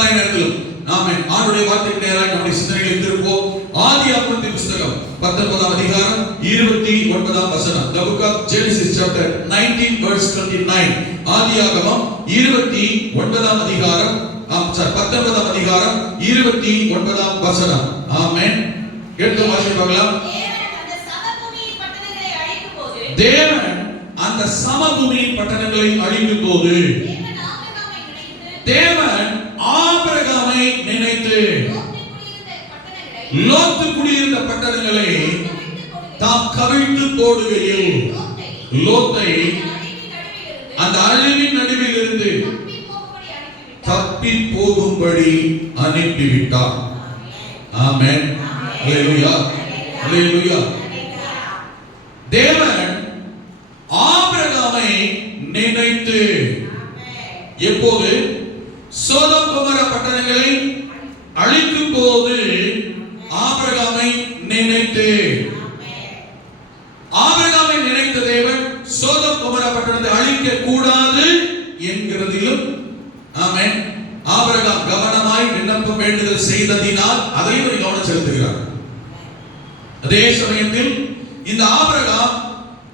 காலை நேரத்திலும் நாம ஆண்டுடைய வார்த்தைக்கு நேராக நம்முடைய சிந்தனைகளை திருப்போம். ஆதியாகமத்தின் புத்தகம் 19ஆம் அதிகாரம் 29ஆம் வசனம். The book of Genesis chapter 19 verse 29. ஆதியாகமம் 29ஆம் அதிகாரம் 19ஆம் அதிகாரம் 29ஆம் வசனம். ஆமென். கேட்டு வாசிக்கலாம். தேவன் அந்த சமபூமியின் பட்டணங்களை அழிக்கும் போது தேவன் ஆபிரகாமை நினைத்து லோத்து குடியிருந்த பட்டணங்களை தாம் கவிழ்த்து போடுகையில் லோத்தை அந்த அழிவின் நடுவில் இருந்து தப்பி போகும்படி அனுப்பிவிட்டார். ஆமென். அல்லேலூயா, அல்லேலூயா. தேவன் ஆபிரகாமை நினைத்து எப்போது சோதோம் கொமோரா பட்டணங்களை அழிக்கும் போது ஆபிரகாமை நினைத்து ஆபிரகாமை நினைத்த தேவன் சோதோம் கொமோரா பட்டணத்தை அழிக்க கூடாது என்கிறதிலும் ஆமென் ஆபிரகாம் கவனமாய் விண்ணப்பம் வேண்டுதல் செய்ததினால் அதையும் ஒரு கவனம் செலுத்துகிறார். அதே சமயத்தில் இந்த ஆபிரகாம்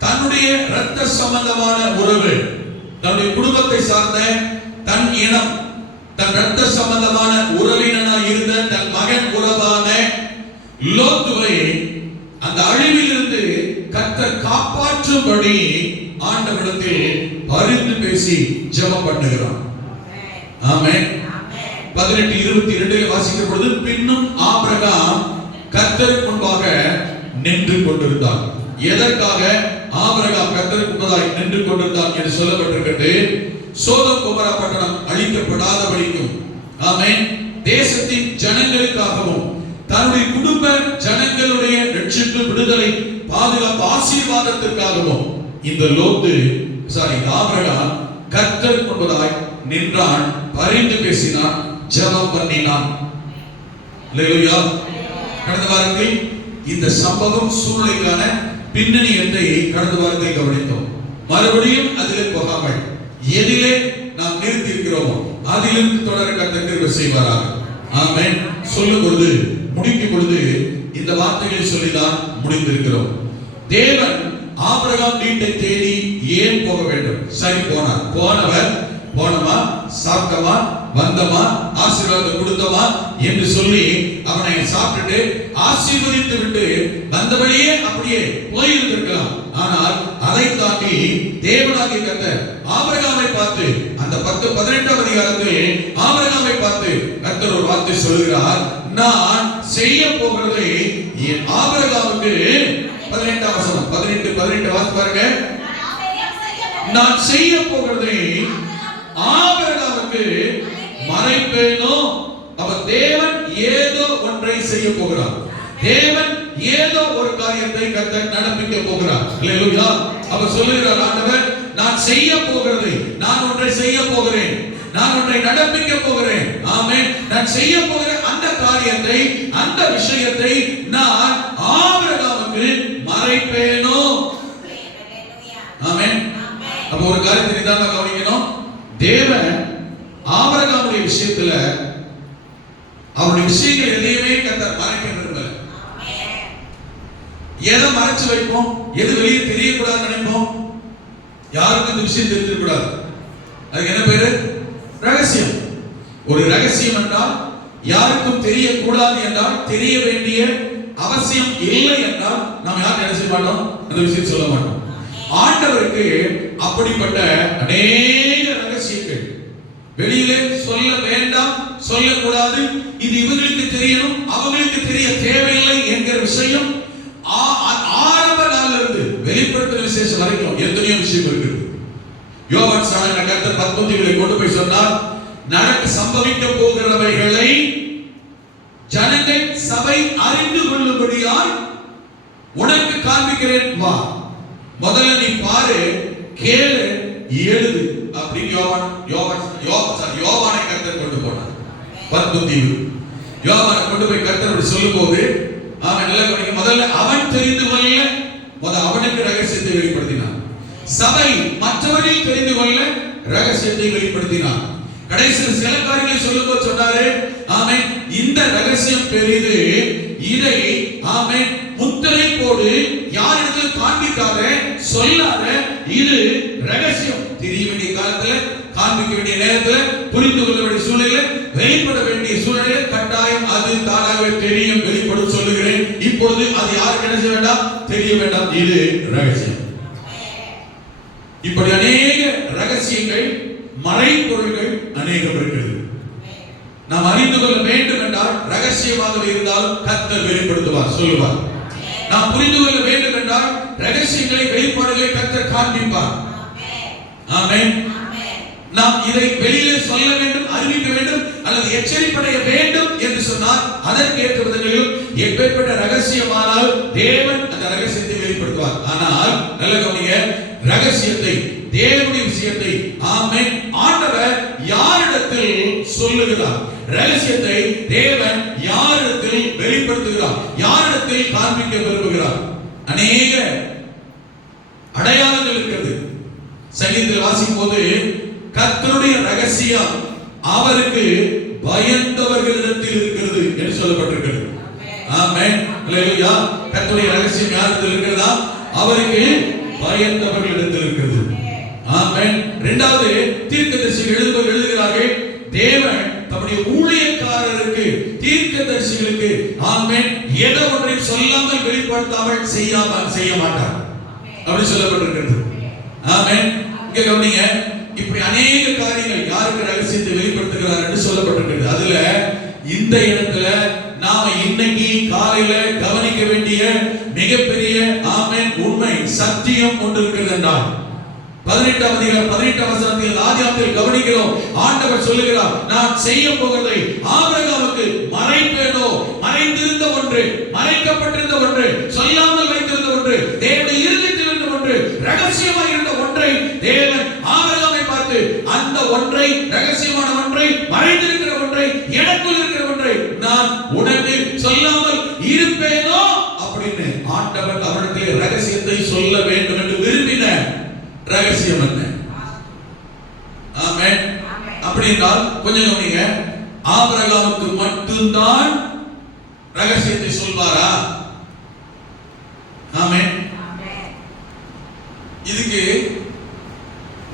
தன்னுடைய இரத்த சம்பந்தமான உறவு, தன்னுடைய குடும்பத்தை சார்ந்த தன் இனம், தன் இரத்த சம்பந்தமான உறவினனாய் இருந்த தன் மகன் உறவான லோத்துவை அந்த அழிவிலிருந்து கர்த்தர் காப்பாற்றும்படி ஆண்டவரிடத்தில் பரிந்து பேசி ஜெபம் பண்ணுகிறான். ஆமென். 18:22 வாசிக்கும் பொழுது பின்னும் ஆபிரகாம் கர்த்தருக்கு முன்பாக நின்று கொண்டிருந்தான். எதற்காக ஆபிரகாம் கர்த்தருக்கு முன்பாக நின்று கொண்டிருந்தான் என்று சொல்லப்பட்டிருக்கிறது. சோதோம் கொமோரா பட்டணம் அழிக்கப்படாதபடிக்கும் ஆமென் தேசத்தின் ஜனங்களுக்காகவும் தன்னுடைய குடும்ப ஜனங்களுடைய ரட்சிப்பு விடுதலை பாதுகாப்பு ஆசீர்வாதத்திற்காகவும் இந்த ஆபிரகாம் கர்த்தருக்கு முன்பாக நின்றான், பரிந்து பேசினான், ஜெபம் பண்ணினான். அல்லேலூயா. கடந்த வாரத்தில் இந்த சம்பவம் சூழ்நிலைக்கான பின்னணி என்னை கடந்த வாரத்தில் கவனித்தோம். மறுபடியும் அதிலே போகாமல் எதிலே நாம் நிறுத்தி இருக்கிறோமோ அதிலிருந்து தொடர கர்த்தர் கிருபை செய்வாராக. ஆமென். சொல்லும் பொழுது முடிக்கும் பொழுது இந்த வார்த்தைகளை சொல்லிதான் முடிந்திருக்கிறோம். தேவன் ஆபிரகாம் வீட்டை தேடி ஏன் போக வேண்டும்? சரி, போனார். போனவர் போனமா, சாப்பிட்டமா, வந்தமா, ஆசீர்வாதம் கொடுத்தமா என்று சொல்லி அவனை சாப்பிட்டு ஆசீர்வதித்து விட்டு வந்தபடியே அப்படியே போயிருந்திருக்கலாம். ஆனால் அதை தாண்டி தேவனாகிய கர்த்தர் ஆபிரகாமை பார்த்து அந்த 18ஆம் அதிகாரத்தில் ஆபிரகாமை பார்த்து கர்த்தர் ஒரு வார்த்தை சொல்கிறார். நான் செய்ய போகிறதை என் ஆபிரகாமுக்கு 18ஆம் வசனம் 18 வாசி பாருங்க. நான் செய்ய போகிறதை ஆபிரகாமுக்கு மறைப்பேனோ? அவர் தேவன் ஏதோ ஒன்றை செய்ய போகிறார். தேவன் ஏதோ ஒரு காரியத்தை கர்த்தர் நடப்பிக்க போகிறார். அல்லேலூயா. அவர் சொல்லுகிறார், ஆண்டவர் நான் செய்ய போகிறது, நான் ஒன்றை செய்ய போகிறேன், நான் ஒன்றை நடப்பிக்க போகிறேன். ஆமென். நான் செய்ய போகிற அந்த காரியத்தை, அந்த விஷயத்தை நான் ஆபிரகாமுக்கு மறைப்பேனோ? ஆமென். அப்ப ஒரு காரியத்தை தான் கவனிக்கணும். தேவன் ஆபிரகாமுடைய விஷயத்துல அவருடைய விஷயங்கள் எதையுமே கர்த்தர் மறைக்க விரும்பல. எதை மறைச்சு வைப்போம், எது வெளியே தெரியக்கூடாதுன்னு நினைப்போம், யாருக்கும் இந்த விஷயம் தெரிஞ்சிடக்கூடாது. அதுக்கு என்ன பேரு? ரகசியம். ஒரு ரகசியம் என்றால் யாருக்கும் தெரியக்கூடாது என்றால், தெரிய வேண்டிய அவசியம் இல்லை என்றால் நாம் யாரும் என்ன செய்ய மாட்டோம், அந்த விஷயம் சொல்ல மாட்டோம். ஆண்டவருக்கு அப்படிப்பட்ட அநேக ரகசியங்கள் வெளியிலே சொல்ல வேண்டாம், சொல்லக்கூடாது, இது இவங்களுக்கு தெரியணும், அவங்களுக்கு தெரிய தேவையில்லை என்கிற விஷயம் ஆரம்ப நாள்ல இருந்து வெளிப்படுத்துற விசேஷம் வரைக்கும் எத்தனையோ விஷயம் இருக்குது. யோவான் சாணன கர்த்தர் பத்மோதிகளை கொண்டு போய் சொன்னார், நடக்க சம்பவிக்க போகிறவைகளை ஜனங்கள் சபை அறிந்து கொள்ளும்படியாய் உனக்கு காண்பிக்கிறேன், வா, முதல்ல நீ பாரு, கேளு, எழுது அப்படின்னு யோவானை கர்த்தர் கொண்டு போனார். பத்மோதிவு யோவானை கொண்டு போய் கர்த்தர் சொல்லும் போது அவன் நல்ல கவனிக்க, முதல்ல அவன் தெரிந்து கொள்ள அவனுக்கு ரகசியத்தை வெளிப்படுத்தினான். சபை மற்றவர்கள் தெரிந்து கொள்ள ரகசியத்தை வெளிப்படுத்தினான். கடைசியில் சில காரியங்களை சொல்லும்போது சொன்னாரு, ரகசியம் பெரிது, இதை ஆமென் முத்திரை போடு, யாரிடத்தில் காண்பிக்காத, சொல்லாத, இது ரகசியம். தெரிய வேண்டிய காலத்துல, காண்பிக்க வேண்டிய நேரத்துல, புரிந்து கொள்ள வேண்டிய சூழ்நிலை, வெளிப்பட வேண்டிய சூழ்நிலை கட்டாயம் அது தானாகவே தெரியும், வெளிப்படும் சொல்லுகிறேன். இப்பொழுது அது யாருக்கு என்ன செய்ய வேண்டாம், தெரிய வேண்டாம், இது ரகசியம். இப்படி அநேக ரகசியங்கள், மறைபொருள்கள் அநேகம் இருக்கிறது. நாம் அறிந்து கொள்ள வேண்டும் என்றால் ரகசியமாக இருந்தாலும் கர்த்தர் வெளிப்படுத்துவார், சொல்லுவார். நாம் புரிந்து கொள்ள வேண்டும் என்றால் ரகசியங்களை, வெளிப்பாடுகளை கர்த்தர் காண்பிப்பார். ஆமென். நாம் இதை வெளியிலே சொல்ல வேண்டும், அறிவிக்க வேண்டும், அல்லது எச்சரிப்படைய வேண்டும் என்று சொன்னால் அதற்கேற்ற விதங்களிலும் எப்பேற்பட்ட ரகசியமானால் தேவன் அந்த ரகசியத்தை வெளிப்படுத்துவார். ஆனால் நல்ல கவனிங்க, ரகசியத்தை, தேவனுடைய விஷயத்தை ஆமென் ஆண்டவர் யாரிடத்தில் சொல்லுகிறார், ரகசியத்தை தேவன் யாரிடத்தில் வெளிப்படுத்துகிறார், யாரிடத்தில் காண்பிக்க விரும்புகிறார். அநேக அடையாளங்கள் இருக்கிறது. சங்கீதத்தில் வாசிக்கும் போது கர்த்தருடைய ரகசியம் அவருக்கு பயந்தவர்களிடத்தில் இருக்கிறது என்று சொல்லப்பட்டிருக்கிறது. ஆமென். அல்லேலூயா. கர்த்தருடைய ரகசியம் யாரிடத்தில் இருக்கிறதா, அவருக்கு பயந்தவர்களிடத்தில் இருக்கிறது. ஆமென். இரண்டாவது, தீர்க்கதரிசிகள் எழுதுகிறார்கள், தேவன் தம்முடைய ஊழியக்காரருக்கு, தீர்க்கதரிசிகளுக்கு ஆமென் எதை ஒன்றையும் சொல்லாமல் வெளிப்படுத்தாமல் செய்ய மாட்டார் அப்படி சொல்லப்பட்டிருக்கிறது. ஆமென். இங்க கவனிங்க, இப்படி அநேக காரியங்கள் யாருக்கு ரகசியத்தை வெளிப்படுத்துகிறார் என்று சொல்லப்பட்டிருக்கிறது. அதுல இந்த இடத்துல நாம இன்னைக்கு காலையில கவனிக்க வேண்டிய மிகப்பெரிய ஆமென் உண்மை சத்தியம் ஒன்று இருக்கிறது என்றால் 18ஆம் அதிகாரம் 18ஆம் வசனத்தில் ஆதியாகமத்தில் கவனிக்கிறோம். ஆண்டவர் சொல்லுகிறார், நான் செய்ய போவதை ஆபிரகாமுக்கு மறைப்பேனோ, மறைந்திருந்த ஒன்று, மறைக்கப்பட்டிருந்த ஒன்று, சொல்லாமல் வைத்திருந்த ஒன்று, தேவனுடைய இருதயத்தில் இருந்த ஒன்று, ரகசியமாக இருந்த ஒன்றை தேவன் ஆபிரகாமை பார்த்து, அந்த ஒன்றை, ரகசியமான ஒன்றை, மறைந்திருக்கிற ஒன்றை, எனக்குள் இருக்கிற ஒன்றை நான் உனக்கு சொல்லாமல் இருப்பேனோ அப்படின்னு ஆண்டவர் அவரிடத்தில் ரகசியத்தை சொல்ல வேண்டும் என்று விரும்பின ரகசியம் என்ன? ஆமென். அப்படி என்றால் கொஞ்சம் கவனிங்க, ஆபிரகாமுக்கு மட்டும்தான் ரகசியத்தை சொல்வாரா? ஆமென். இதுக்கு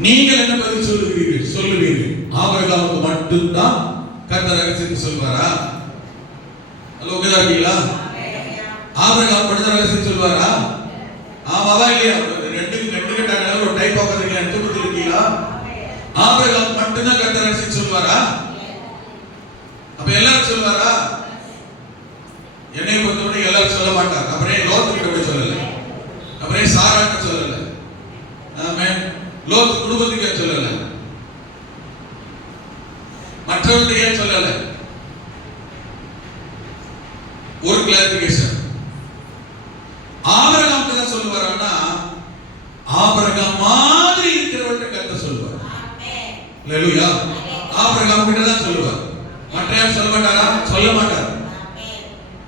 நீங்கள் என்ன பதில் சொல்லுவீர்கள்? ஆபிரகாமுக்கு மட்டும்தான் கர்த்தர் ரகசியத்தை சொல்வாரா? ஹலோ, உங்க இருக்கீங்களா? ஆபிரகாம் மட்டும் ரகசியம் சொல்வாரா? ஆமாவா இல்லையா? ரெண்டு கட்டான ஒரு டைப் ஆஃப் இருக்கீங்களா? தூக்கத்தில் இருக்கீங்களா? ஆபிரகாம் மட்டும்தான் கர்த்தர் ரகசியம் சொல்வாரா? அப்ப எல்லாரும் சொல்வாரா? என்னை பொறுத்தவரை எல்லாரும் சொல்ல மாட்டார். அப்புறம் லோத்துக்கிட்ட போய் சொல்லல, அப்புறம் சாராட்ட சொல்லல, ஆமென், லோத்து குடும்பத்துக்கு சொல்லல, மற்றவர்களுக்கு ஏன் சொல்லல? ஒரு கிளாரிபிகேஷன். ஆபிரகாமுக்கு தான் சொல்லுவாரானா, ஆபிரகாம் மாதிரி இருக்கிறவர்கிட்ட கர்த்தர் சொல்லுவார். அல்லேலூயா. ஆபிரகாம் கிட்ட தான் சொல்லுவார், மற்ற யாரும் சொல்ல மாட்டாரா? சொல்ல மாட்டார்.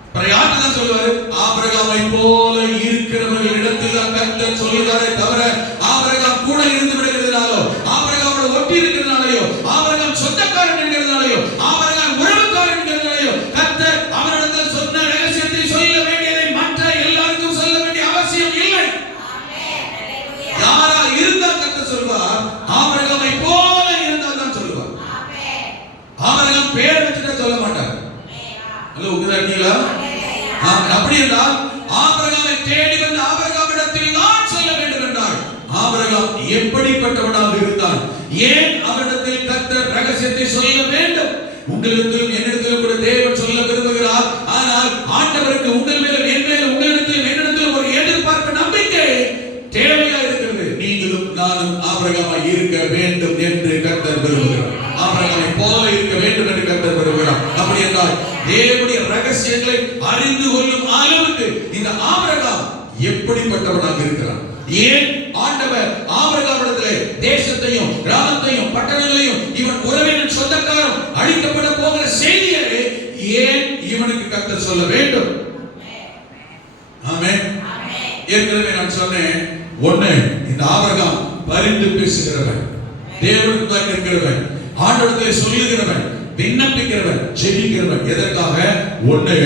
அப்புறம் யார்கிட்ட தான் சொல்லுவாரு? ஆபிரகாமை போல இருக்கிறவர்கள் இடத்தில் தான் கர்த்தர் சொல்லுவாரே தவிர, ஆபிரகாம் கூட இருந்து விடுகிறதுனாலோ, ஆபிரகாமோட ஒட்டி இருக்கிறதுனாலயோ, ஆபிரகாம் சொந்தக்காரன் என்கிறதுனாலயோ, ஆபிரகாம் உறவுக்காரன் என்கிறதுனாலயோ கர்த்தர் அவரிடத்தில் சொன்ன ரகசியத்தை சொல்ல வேண்டியதை மற்ற எல்லாருக்கும் சொல்ல வேண்டிய அவசியம் இல்லை. யாரா இருந்தா கர்த்தர் சொல்வார், ஆபிரகாமை போல இருந்தால் தான் சொல்லுவார். ஆபிரகாம் பேர் வச்சுட்டு சொல்ல மாட்டார். ஹலோ, உங்க இருக்கீங்களா? அப்படி என்றால் ஆபிரகாமை தேடி வந்து ஆபிரகாமிடத்தில் நான் சொல்ல வேண்டும் என்றால் ஆபிரகாம் எப்படிப்பட்டவனாக இருந்தான்? ஏன் அவரிடத்தில் கர்த்தர் ரகசியத்தை சொல்ல வேண்டும்? உங்களிடத்திலும் என்னிடத்திலும் கூட தேவன் சொல்ல விரும்புகிறார். ஆனால் ஆண்டவருக்கு உங்கள் மேலும் என் மேலும் உங்களிடத்திலும் என்னிடத்திலும் ஒரு எதிர்பார்ப்பு, நம்பிக்கை தேவையா இருக்கிறது. நீங்களும் நானும் ஆபிரகாமாய் இருக்க வேண்டும் என்று கர்த்தர் விரும்புகிறார். ஆபிரகாமை போல இருக்க வேண்டும் என்று கர்த்தர் விரும்புகிறார். அப்படி என்றால் தேவனுடைய ரகசியங்களை அறிந்து கொள்ளும் அளவுக்கு இந்த ஆபிரகாம் எப்படிப்பட்டவனாக இருக்கிறான்? ஏன் ஆண்டவர் ஆபிரகாமிடத்திலே தேசத்தையும் கிராமத்தையும் பட்டணங்களையும் இவன் உறவின் சொந்தக்காரன் அழிக்கப்பட போகிற செய்தியை ஏன் இவனுக்கு கர்த்தர் சொல்ல வேண்டும்? ஆமென். ஏற்கனவே நான் சொன்னேன், ஒண்ணு, இந்த ஆபிரகாம் பரிந்து பேசுகிறவன், தேவனுக்கு தான் இருக்கிறவன், ஆண்டவரத்தை சொல்லுகிறவன், விண்ணப்பிக்கிறவன், ஜெபிக்கிறவன். எதற்காக? ஒண்ணு,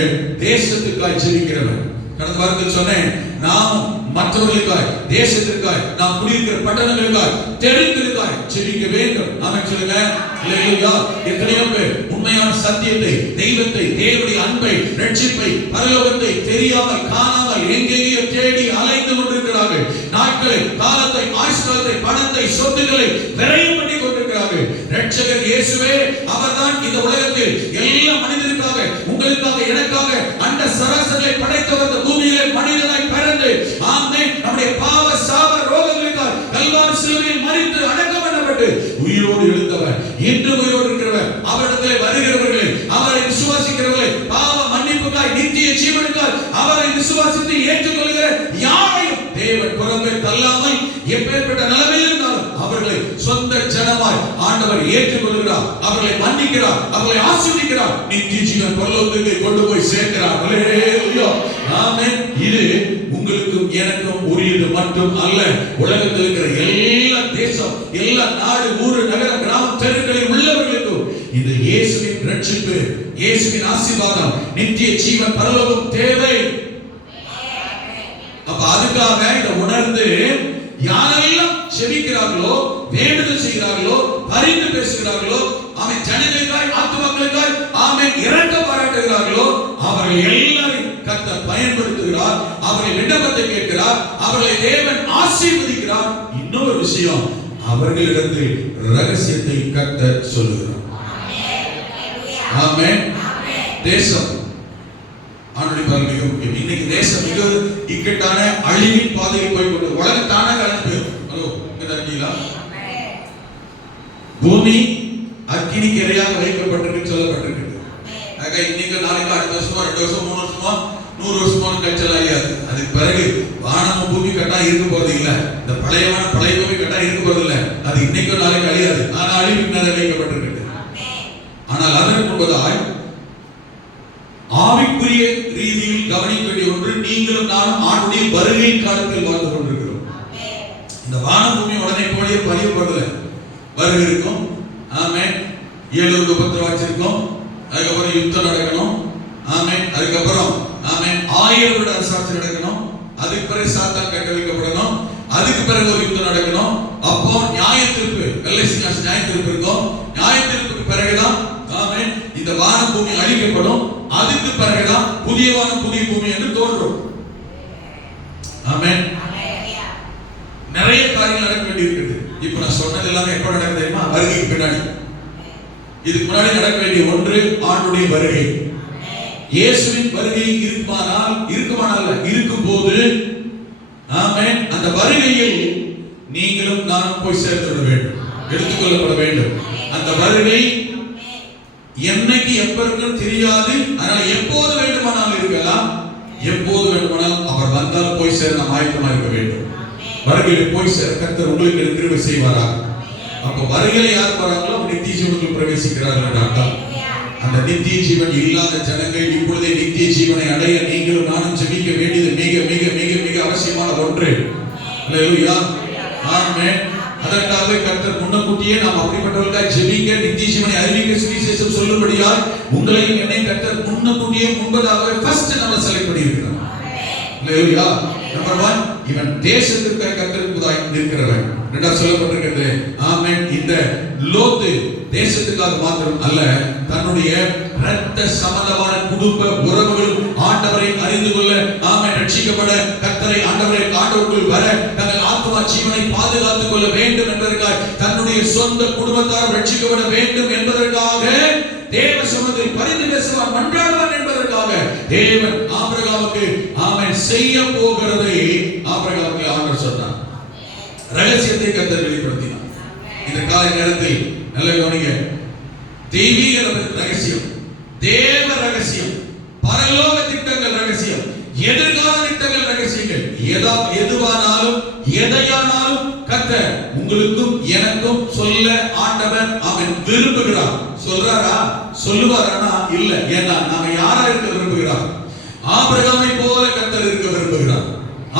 தேசத்துக்காய் ஜெபிக்கிறவன். கடந்த வாரத்தில் சொன்னேன், நாம் மற்றவர்களுக்காய், தேசத்திற்காய், நாம் குடியிருக்கிற பட்டணங்களுக்காய், தெருக்களுக்காய் ஜெபிக்க வேண்டும். ஆமென் சொல்லுங்க. அல்லேலூயா. எத்தனையோ பேர் உண்மையான சத்தியத்தை, தெய்வத்தை, தேவனுடைய அன்பை, ரட்சிப்பை, பரலோகத்தை தெரியாமல், காணாமல் எங்கெங்கேயோ தேடி அலைந்து கொண்டிருக்கிறார்கள். நாட்களை, காலத்தை, ஆயுஷ்காலத்தை, பணத்தை, சொத்துக்களை விரயம் பண்ணி கொண்டிருக்கிறார்கள். ரட்சகர் இயேசுவே அவர்தான் இந்த உலகத்தில் எல்லா மனிதருக்காக, உங்களுக்காக, எனக்காக அந்த சராசரியை படைத்தவர். இந்த பூமியிலே மனிதனாய் பிறந்து, ஆமென், நம்முடைய பாவ சாப ரோகங்களுக்காக கல்வாரி சிலுவையில் மரித்து அடக்கம் பண்ணப்பட்டு உயிரோடு எழுந்தவர், இன்று உயிரோடு இருக்கிறவர். அவரிடத்திலே வருகிறவர்களை, அவரை விசுவாசிக்கிறவர்களை, பாவ மன்னிப்புக்காய், நித்திய ஜீவனுக்காய் அவரை விசுவாசித்து ஏற்றுக்கொள்கிற யாரையும் தேவன் புறம்பே தள்ளாமல், எப்பேற்பட்ட நிலைமையில் இருந்தாலும் அவர்களை சொந்த ஜனமாய் ஆண்டவர் ஏற்றுக்கொள்கிறார், அவர்களை மன்னிக்கிறார், அவர்களை ஆசீர்வதிக்கிறார், நித்திய ஜீவன் பரலோகத்துக்கு கொண்டு போய் சேர்க்கிறார். அல்லேலூயா. ஆமென். இது உங்களுக்கும் எனக்கும் உரியது மட்டும் அல்ல. உலகத்தில் இருக்கிற எல்லா தேசம், எல்லா நாடு, ஊரு, நகரம், கிராமம், தெருக்களில் உள்ளவர்களுக்கும் இந்த இயேசுவின் ரட்சிப்பு, இயேசுவின் ஆசீர்வாதம், நித்திய ஜீவன், பரலோகம் தேவை. அப்ப அதுக்காக இதை உணர்ந்து யாரெல்லாம் செபிக்கிறார்களோ, வேண்டுதல் செய்கிறார்களோ, பரிந்து பேசுகிறார்களோ, ஆமென், ஜனங்களுக்காய், ஆத்துமாக்களுக்காய், ஆமென், இரக்கம் பாராட்டுகிறார்களோ, அவர்கள் எல்லாரையும் கர்த்தர் பயன்படுத்துகிறார். அவர்கள் விண்ணப்பத்தை கேட்கிறார், அவர்களை தேவன் ஆசீர்வதிக்கிறார். இன்னொரு விஷயம், அவர்களிடத்தில் ரகசியத்தை கர்த்தர் சொல்லுகிறார். ஆமென். தேசம் இன்னைக்கு தேசம் மிக இக்கட்டான அழிவின் பாதையில் போய் கொண்டு உலகத்தான பூமி அக்கினிக்கு இரையாக வைக்கப்பட்டிருக்கு சொல்லப்பட்டிருக்கு. இன்னைக்கு நாளைக்கு அடுத்த வருஷமா, 2 வருஷம், 3 வருஷமா, 100 வருஷமா கச்சல் அழியாது. அதுக்கு பிறகு வானமும் பூமி கட்டா இருக்க போறது இல்ல. இந்த பழைய பூமி கட்டா இருக்க போறது இல்ல. அது இன்னைக்கும் நாளைக்கு அழியாது. ஆனா அழிவுக்கு நேரம் வைக்கப்பட்டிருக்கு. ஆனால் அதற்கு முன்பதாய் ஆவிக்குரிய ரீதியில் கவனிக்க வேண்டிய ஒன்று, நீங்களும் நானும் ஆண்டுடைய வருகை காலத்தில் வாழ்ந்து கொண்டிருக்கிறோம். இந்த வான பூமி உடனே போலிய பதியப்படல, வருகை இருக்கும். ஆமென். 7 உபத்திரவம் வச்சிருக்கோம். அதுக்கப்புறம் யுத்தம் நடக்கணும். ஆமென். அதுக்கப்புறம் ஆமென் 1000 வருட அரசாட்சி நடக்கணும். அதுக்கு பிறகு சாத்தான் கட்ட வைக்கப்படணும். அதுக்கு பிறகு ஒரு யுத்தம் நடக்கணும். அப்போ நியாய தீர்ப்பு, வெள்ளைசிங்காச நியாய தீர்ப்பு இருக்கும். நியாய தீர்ப்புக்கு பிறகுதான் ஆமென் இந்த வான பூமி அழிக்கப்படும். அதுக்கு பிறகுதான் புதிய வானம், புதிய பூமி என்று தோன்றும். ஆமென். நிறைய காரியங்கள் நடக்க வேண்டியிருக்கிறது. இப்ப நான் சொன்னது எல்லாமே எப்ப நடக்குது தெரியுமா? வருகைக்கு பின்னாடி. இதுக்கு முன்னாடி நடக்க வேண்டிய ஒன்று ஆண்டுடைய வருகை. இயேசுவின் வருகை இருக்குமானால் இருக்கும்போது ஆமென் அந்த வருகையில் நீங்களும் நானும் போய் சேர்ந்து விட வேண்டும், எடுத்துக்கொள்ளப்பட வேண்டும். அந்த வருகை என்னைக்கு எப்ப இருக்குன்னு தெரியாது. அதனால எப்போது வேண்டுமானால் இருக்கலாம், எப்போது வேண்டுமானால் அவர் வந்தால் போய் சேர நாம் ஆயத்தமா இருக்க வேண்டும். வருகையில் போய் சேர கர்த்தர் உங்களுக்கு கிருபை செய்வாராக. அப்ப வருகையில யார் வராங்களோ நித்திய ஜீவனுக்குள் பிரவேசிக்கிறார்கள் அர்த்தம். அந்த நித்திய ஜீவன் இல்லாத ஜனங்கள் இப்பொழுதே நித்திய ஜீவனை அடைய நீங்களும் நானும் ஜெபிக்க வேண்டியது மிக மிக மிக மிக அவசியமான ஒன்று. அல்லேலூயா. ஆமென். அதற்காக கர்த்தர் முன்னக்கூட்டியே நாம் அப்படிப்பட்டவர்களுக்காக ஜெபிக்க, நித்திய ஜீவனை அறிவிக்க, சுவிசேஷம் சொல்லும்படியாய் உங்களையும் என்னை கர்த்தர் முன்னக்கூட்டியே முன்பதாக ஃபர்ஸ்ட் நம்ம செலக்ட் பண்ணியிருக்கிறார். அல்லேலூயா. நம்பர் 1, இவன் தேசத்திற்காக கர்த்தருக்குதாய் நிற்கிறவன். இரண்டாவது சொல்லப்பட்டிருக்கிறது ஆமென் இந்த லோத்து தேசத்துக்காக மாத்திரம் அல்ல, தன்னுடைய இரத்த சம்பந்தமான குடும்ப உறவுகளும் ஆண்டவரை அறிந்து கொள்ள, ஆமென் ரட்சிக்கப்பட, கர்த்தரை ஆண்டவருக்குள் வர, தங்கள் ஆத்துமா ஜீவனை பாதுகாத்துக் கொள்ள வேண்டும் என்பதற்காக, தன்னுடைய சொந்த குடும்பத்தார் ரட்சிக்கப்பட வேண்டும் என்பதற்காக தேவ சமூகத்தில் பரிந்து பேசுவார், மன்றாடுவார் என்பதற்காக தேவன் ஆபிரகாமுக்கு ஆமென் செய்ய போகிறதை ஆபிரகாமுக்கு ஆண்டவர் சொன்னார். ரகசியத்தை கர்த்தர் வெளிப்படுத்தினார். இந்த கால நேரத்தில் நல்ல கவனிங்க, தெய்வீக ரகசியம், தேவ ரகசியம், பரலோக திட்டங்கள் ரகசியம், எதிர்கால திட்டங்கள் ரகசியங்கள், எதுவானாலும் எதையானாலும் கர்த்தர் உங்களுக்கும் எனக்கும் சொல்ல ஆண்டவர் அவன் விரும்புகிறார். சொல்றாரா? சொல்லுவாரா? இல்ல. ஏன்னா நாம யாரா இருக்க விரும்புகிறார்? ஆபிரகாமை போல கர்த்தர் இருக்க விரும்புகிறார்.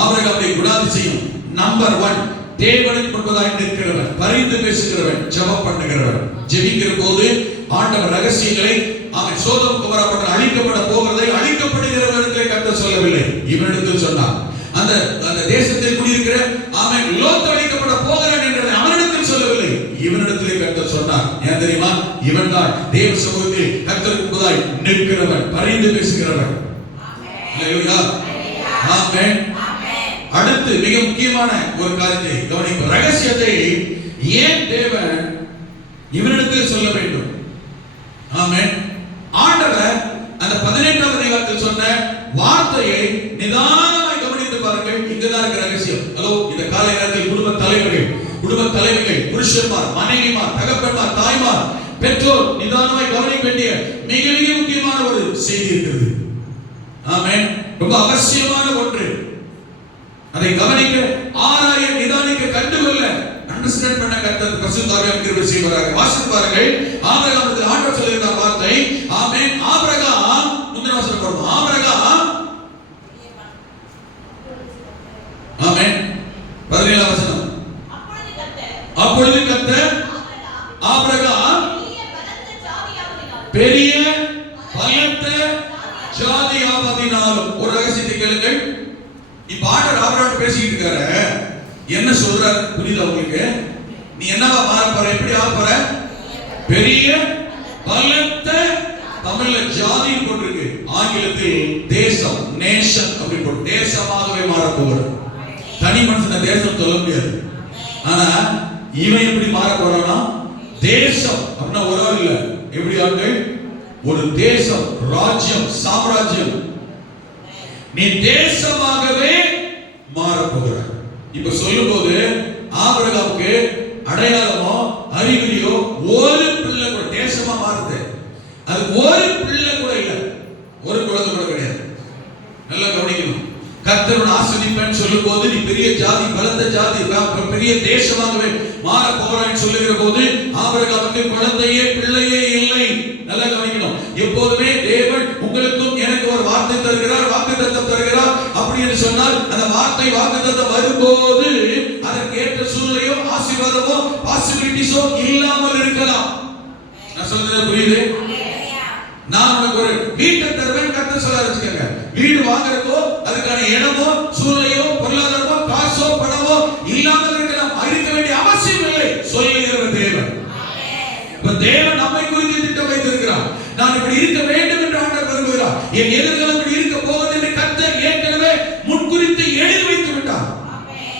ஆபிரகாமுடைய குணாதிசயம் நம்பர் 1, தேவனுக்கு முன்பதாய் நிற்கிறவன், பரிந்து பேசுகிறவன், ஜெபம் பண்ணுகிறவன். ஜெபிக்கிற போது ஆண்டவர் ரகசியங்களை அவன் சோதம் குமாரப்பட்ட அழிக்கப்பட போகிறதை அழிக்கப்படுகிறவரிடத்திலே கர்த்தர் சொல்லவில்லை, இவனிடத்தில் சொன்னார். அந்த அந்த தேசத்தில் குடியிருக்கிற அவன் லோத் அழிக்கப்பட போகிறான் என்றதை அவனிடத்தில் சொல்லவில்லை, இவனிடத்திலே கர்த்தர் சொன்னார். ஏன் தெரியுமா? இவன் தான் தேவ சமூகத்தில் கர்த்தருக்கு முன்பதாய் நிற்கிறவன், பரிந்து பேசுகிறவன். அல்லேலூயா, ஆமென். அடுத்து மிக முக்கியமான ஒரு காரியத்தை கவனிப்போம். ரகசியத்தை ஏன் தேவன் இவனிடத்தில் சொல்ல வேண்டும்? ஆமென். ஆண்டவர் அந்த 18ஆம் அதிகாரத்தில் சொன்ன வார்த்தையை நிதானமாய் கவனித்து பாருங்கள். இங்கதான் இருக்கிற ரகசியம். ஹலோ, இந்த காலை நேரத்தில் குடும்ப தலைவர்கள், புருஷன்மார், மனைவிமார், தகப்பன்மார், தாய்மார், பெற்றோர் நிதானமாய் கவனிக்க வேண்டிய மிக மிக முக்கியமான ஒரு செய்தி இருக்கிறது. ஆமென். ரொம்ப அவசியமான ஒன்று. அதை கவனிக்க, ஆராய, நிதானிக்க, கண்டுகொள்ள, அண்டர்ஸ்டாண்ட் பண்ண கர்த்தர் பரிசுத்த ஆவியானவர் கிருபை செய்வாராக. வாசித்து பாருங்கள். ஆபிரகாமுக்கு ஆண்டவர் சொல்லுகிற வார்த்தை, ஆமென். ஆபிரகாம், முந்தின வசனம் போடுவோம். ஆபிரகாம், ஆமென். 17ஆம் வசனம். அப்பொழுது கர்த்தர் ஆபிரகாம் பெரிய பலத்த ஜாதியாவதினாலும். ஒரு ரகசியத்தை கேளுங்கள். இப்ப ஆண்டவர் ஆபிரகாம் பேசிட்டு இருக்காரு. என்ன சொல்றாரு புரியுதா உங்களுக்கு? நீ என்னவா மாற போற? எப்படி ஆக போற? பெரிய பலத்த, தமிழ்ல ஜாதி போட்டிருக்கு, ஆங்கிலத்தில் தேசம், நேஷன் அப்படி போட்டு தேசமாகவே மாற போற. தனி மனுஷன தேசம் சொல்ல முடியாது. ஆனா இவன் எப்படி மாற போறானா? தேசம் அப்படின்னா ஒரு ஆள் இல்ல, எப்படி ஆட்கள்? ஒரு தேசம், ராஜ்யம், சாம்ராஜ்யம். நீ தேசமாகவே மாற போகிறாய். இப்ப சொல்லும் போது ஆபிரகாமுக்கு அடையாளமோ அறிகுறியோ ஒரு பிள்ளை கூட, தேசமா மாறுது, அது ஒரு பிள்ளை கூட இல்ல, ஒரு குழந்தை கூட கிடையாது. நல்லா கவனிக்கணும். கர்த்தரோட ஆசீர்வதிப்பேன் சொல்லும் போது நீ பெரிய ஜாதி, பலத்த ஜாதி, பெரிய தேசமாகவே மாற போகிறாய் சொல்லுகிற போது ஆபிரகாமுக்கு குழந்தையே பிள்ளையே இல்லை. நல்லா கவனிக்கணும். எப்போதுமே தேவன் உங்களுக்கும் எனக்கு ஒரு வார்த்தை தருகிறார், வாக்குத்தத்தம் தருகிறார். அப்படி என்று சொன்னால் அந்த வார்த்தை வாக்குத்தத்தம் வரும்போது அதற்கு ஏற்ற சூழ்நிலையோ ஆசீர்வாதமோ பாசிபிலிட்டிஸோ இல்லாமல் இருக்கலாம். நான் சொல்றது புரியுது? நான் உனக்கு ஒரு வீட்டை தருவேன் கர்த்தர் சொல்ல வச்சுக்கோங்க. வீடு வாங்குறதோ அதுக்கான இடமோ சூழ்நிலையோ பொருளாதாரமோ காசோ பணமோ இல்லாமல் இருக்கலாம், இருக்க வேண்டிய அவசியம் இல்லை சொல்லுகிற தேவன். இப்ப தேவன் நம்மை குறித்து திட்டம் வைத்திருக்கிறார். நான் இப்படி இருக்க வேண்டும் என்று ஆண்டவர் விரும்புகிறார். என் எதிர்காலம் இப்படி இருக்க போவது என்று கர்த்தர் ஏற்கனவே முன்குறித்து எழுதி வைத்து விட்டார்.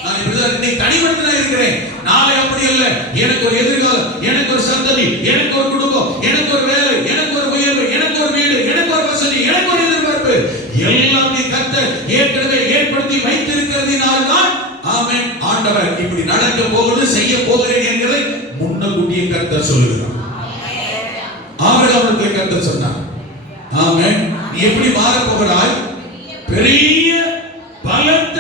நான் இப்படிதான் இன்னைக்கு தனிமனிதனா இருக்கிறேன், நாளை அப்படி அல்ல. எனக்கு ஒரு எதிர்காலம், எனக்கு ஒரு சந்ததி, எனக்கு ஒரு குடும்பம், எனக்கு ஒரு வேலை, எனக்கு ஒரு உயர்வு, எனக்கு ஒரு வீடு, எனக்கு ஒரு வசதி, எனக்கு ஒரு எதிர்பார்ப்பு, எல்லாமே கர்த்தர் ஏற்கனவே ஏற்படுத்தி வைத்திருக்கிறதினால் தான் ஆமென் ஆண்டவர் இப்படி நடக்க போகிறது, செய்ய போகிறேன் என்கிறதை முன்னக்கூட்டியே கர்த்தர் சொல்லுகிறார். ஆபிரகாமுக்கு கர்த்தர் சொன்னார், ஆமென், நீ எப்படி மாற போகிறாய்? பெரிய பலத்த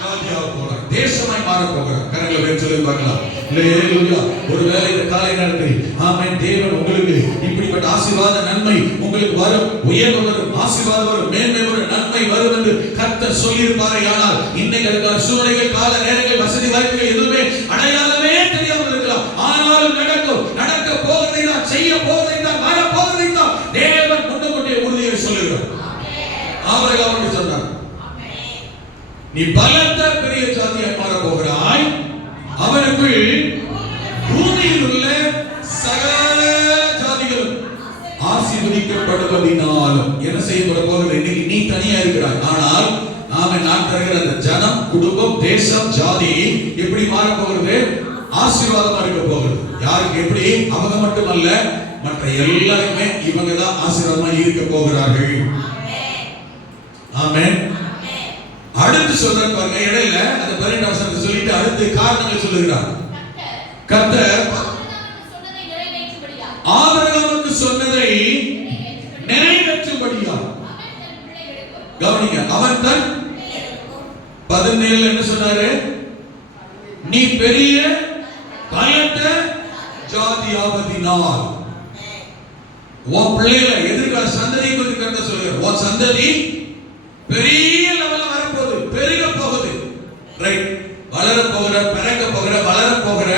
ஜாதியாக போகிறாய், தேசமாய் மாற போகிறாய். கரங்களை வேறு சொல்லி பார்க்கலாம். அல்லேலூயா. ஒருவேளை இந்த காலை நேரத்தில் ஆமென் தேவன் உங்களுக்கு இப்படிப்பட்ட ஆசீர்வாத நன்மை உங்களுக்கு வரும், உயர்வு வரும், ஆசீர்வாதம் வரும், மேன்மை வரும், நன்மை வரும் என்று கர்த்தர் சொல்லியிருப்பாரே. ஆனால் இன்னைக்கு இருக்கிற சூழ்நிலைகள், கால நேரங்கள், வசதி வாய்ப்புகள் எதுவுமே அடையாளமே தெரியாமல் இருக்கலாம். ஆனாலும் நடக்கும், நடக்க போவதை தான், செய்ய போவதை தான், வர போவதை தான் தேவன் முன்னக்கூட்டிய உறுதியை சொல்லுகிறார். ஆபிரகாம் சொன்னார், நீ பலத்த பெரிய ஜாதியாய் மாற போகிறாய், அவனுக்குள் பூமியில் உள்ள சகல ஜாதிகளும் ஆசீர்வதிக்கப்படுவதினாலும். என்ன செய்யப்பட போகிறது? இன்னைக்கு நீ தனியா இருக்கிறாய், ஆனால் நான் தருகிற அந்த ஜனம், குடும்பம், தேசம், ஜாதி எப்படி மாற போகிறது? ஆசீர்வாதமா இருக்க போகிறது. யாருக்கு? எப்படி? அவங்க மட்டுமல்ல, மற்ற எல்லாருமே இவங்க தான் ஆசீர்வாதமா இருக்க போகிறார்கள். ஆமென். அடுத்து சொல்றார் பாருங்க, இடையில அந்த 12 வசனத்தை சொல்லிட்டு அடுத்து காரணங்கள் சொல்லுகிறார். கர்த்தர் ஆபிரகாமுக்கு சொன்னதை நிறைவேற்றும்படியா. கவனிங்க, அவன் தன் 17 என்ன சொன்னாரு? நீ பெரிய பலத்த ஜாதியாவதினால். உன் பிள்ளைகளை எதிர்கால சந்ததி குறித்து கர்த்தர் சொல்கிறார். உன் சந்ததி பெரிய லெவல்ல வரப்போகுது, பெருக போகுது. ரைட்? வளர போகிற, பிறக்க போகிற, வளர போகிற,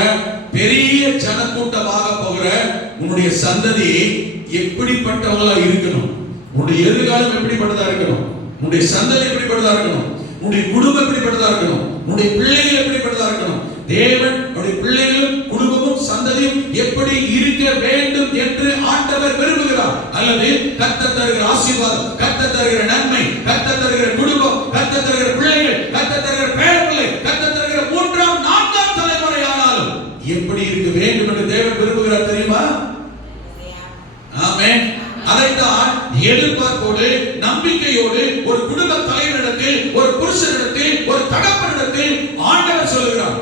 பெரிய ஜனக்கூட்டமாக போகிற உன்னுடைய சந்ததி எப்படிப்பட்டவங்களா இருக்கணும், உன்னுடைய எதிர்காலம் எப்படிப்பட்டதா இருக்கணும், உன்னுடைய சந்ததி எப்படிப்பட்டதா இருக்கணும், உன்னுடைய குடும்பம் எப்படிப்பட்டதா இருக்கணும், உன்னுடைய பிள்ளைகள் எப்படிப்பட்டதா இருக்கணும். தேவன் உன்னுடைய பிள்ளைகளும் குடும்பமும் சந்ததியும் எப்படி இருக்க வேண்டும் என்று ஆண்டவர் விரும்புகிறார். அல்லது கர்த்தர் தருகிற ஆசீர்வாதம், கர்த்தர் தருகிற நன்மை, கர்த்தர் தருகிற குடும்பம், கர்த்தர் தருகிற பிள்ளைகள், கர்த்தர் தருகிற பேரப்பிள்ளை, கர்த்தர் தருகிற 3ஆம் 4ஆம் தலைமுறை ஆனாலும் எப்படி இருக்க வேண்டும் என்று தேவன் விரும்புகிறார் தெரியுமா? ஆமென். அதைத்தான் எதிர்பார்ப்போடு நம்பிக்கையோடு ஒரு குடும்ப தலைவரிடத்தில், ஒரு புருஷனிடத்தில், ஒரு தகப்பனிடத்தில் ஆண்டவர் சொல்லுகிறார்.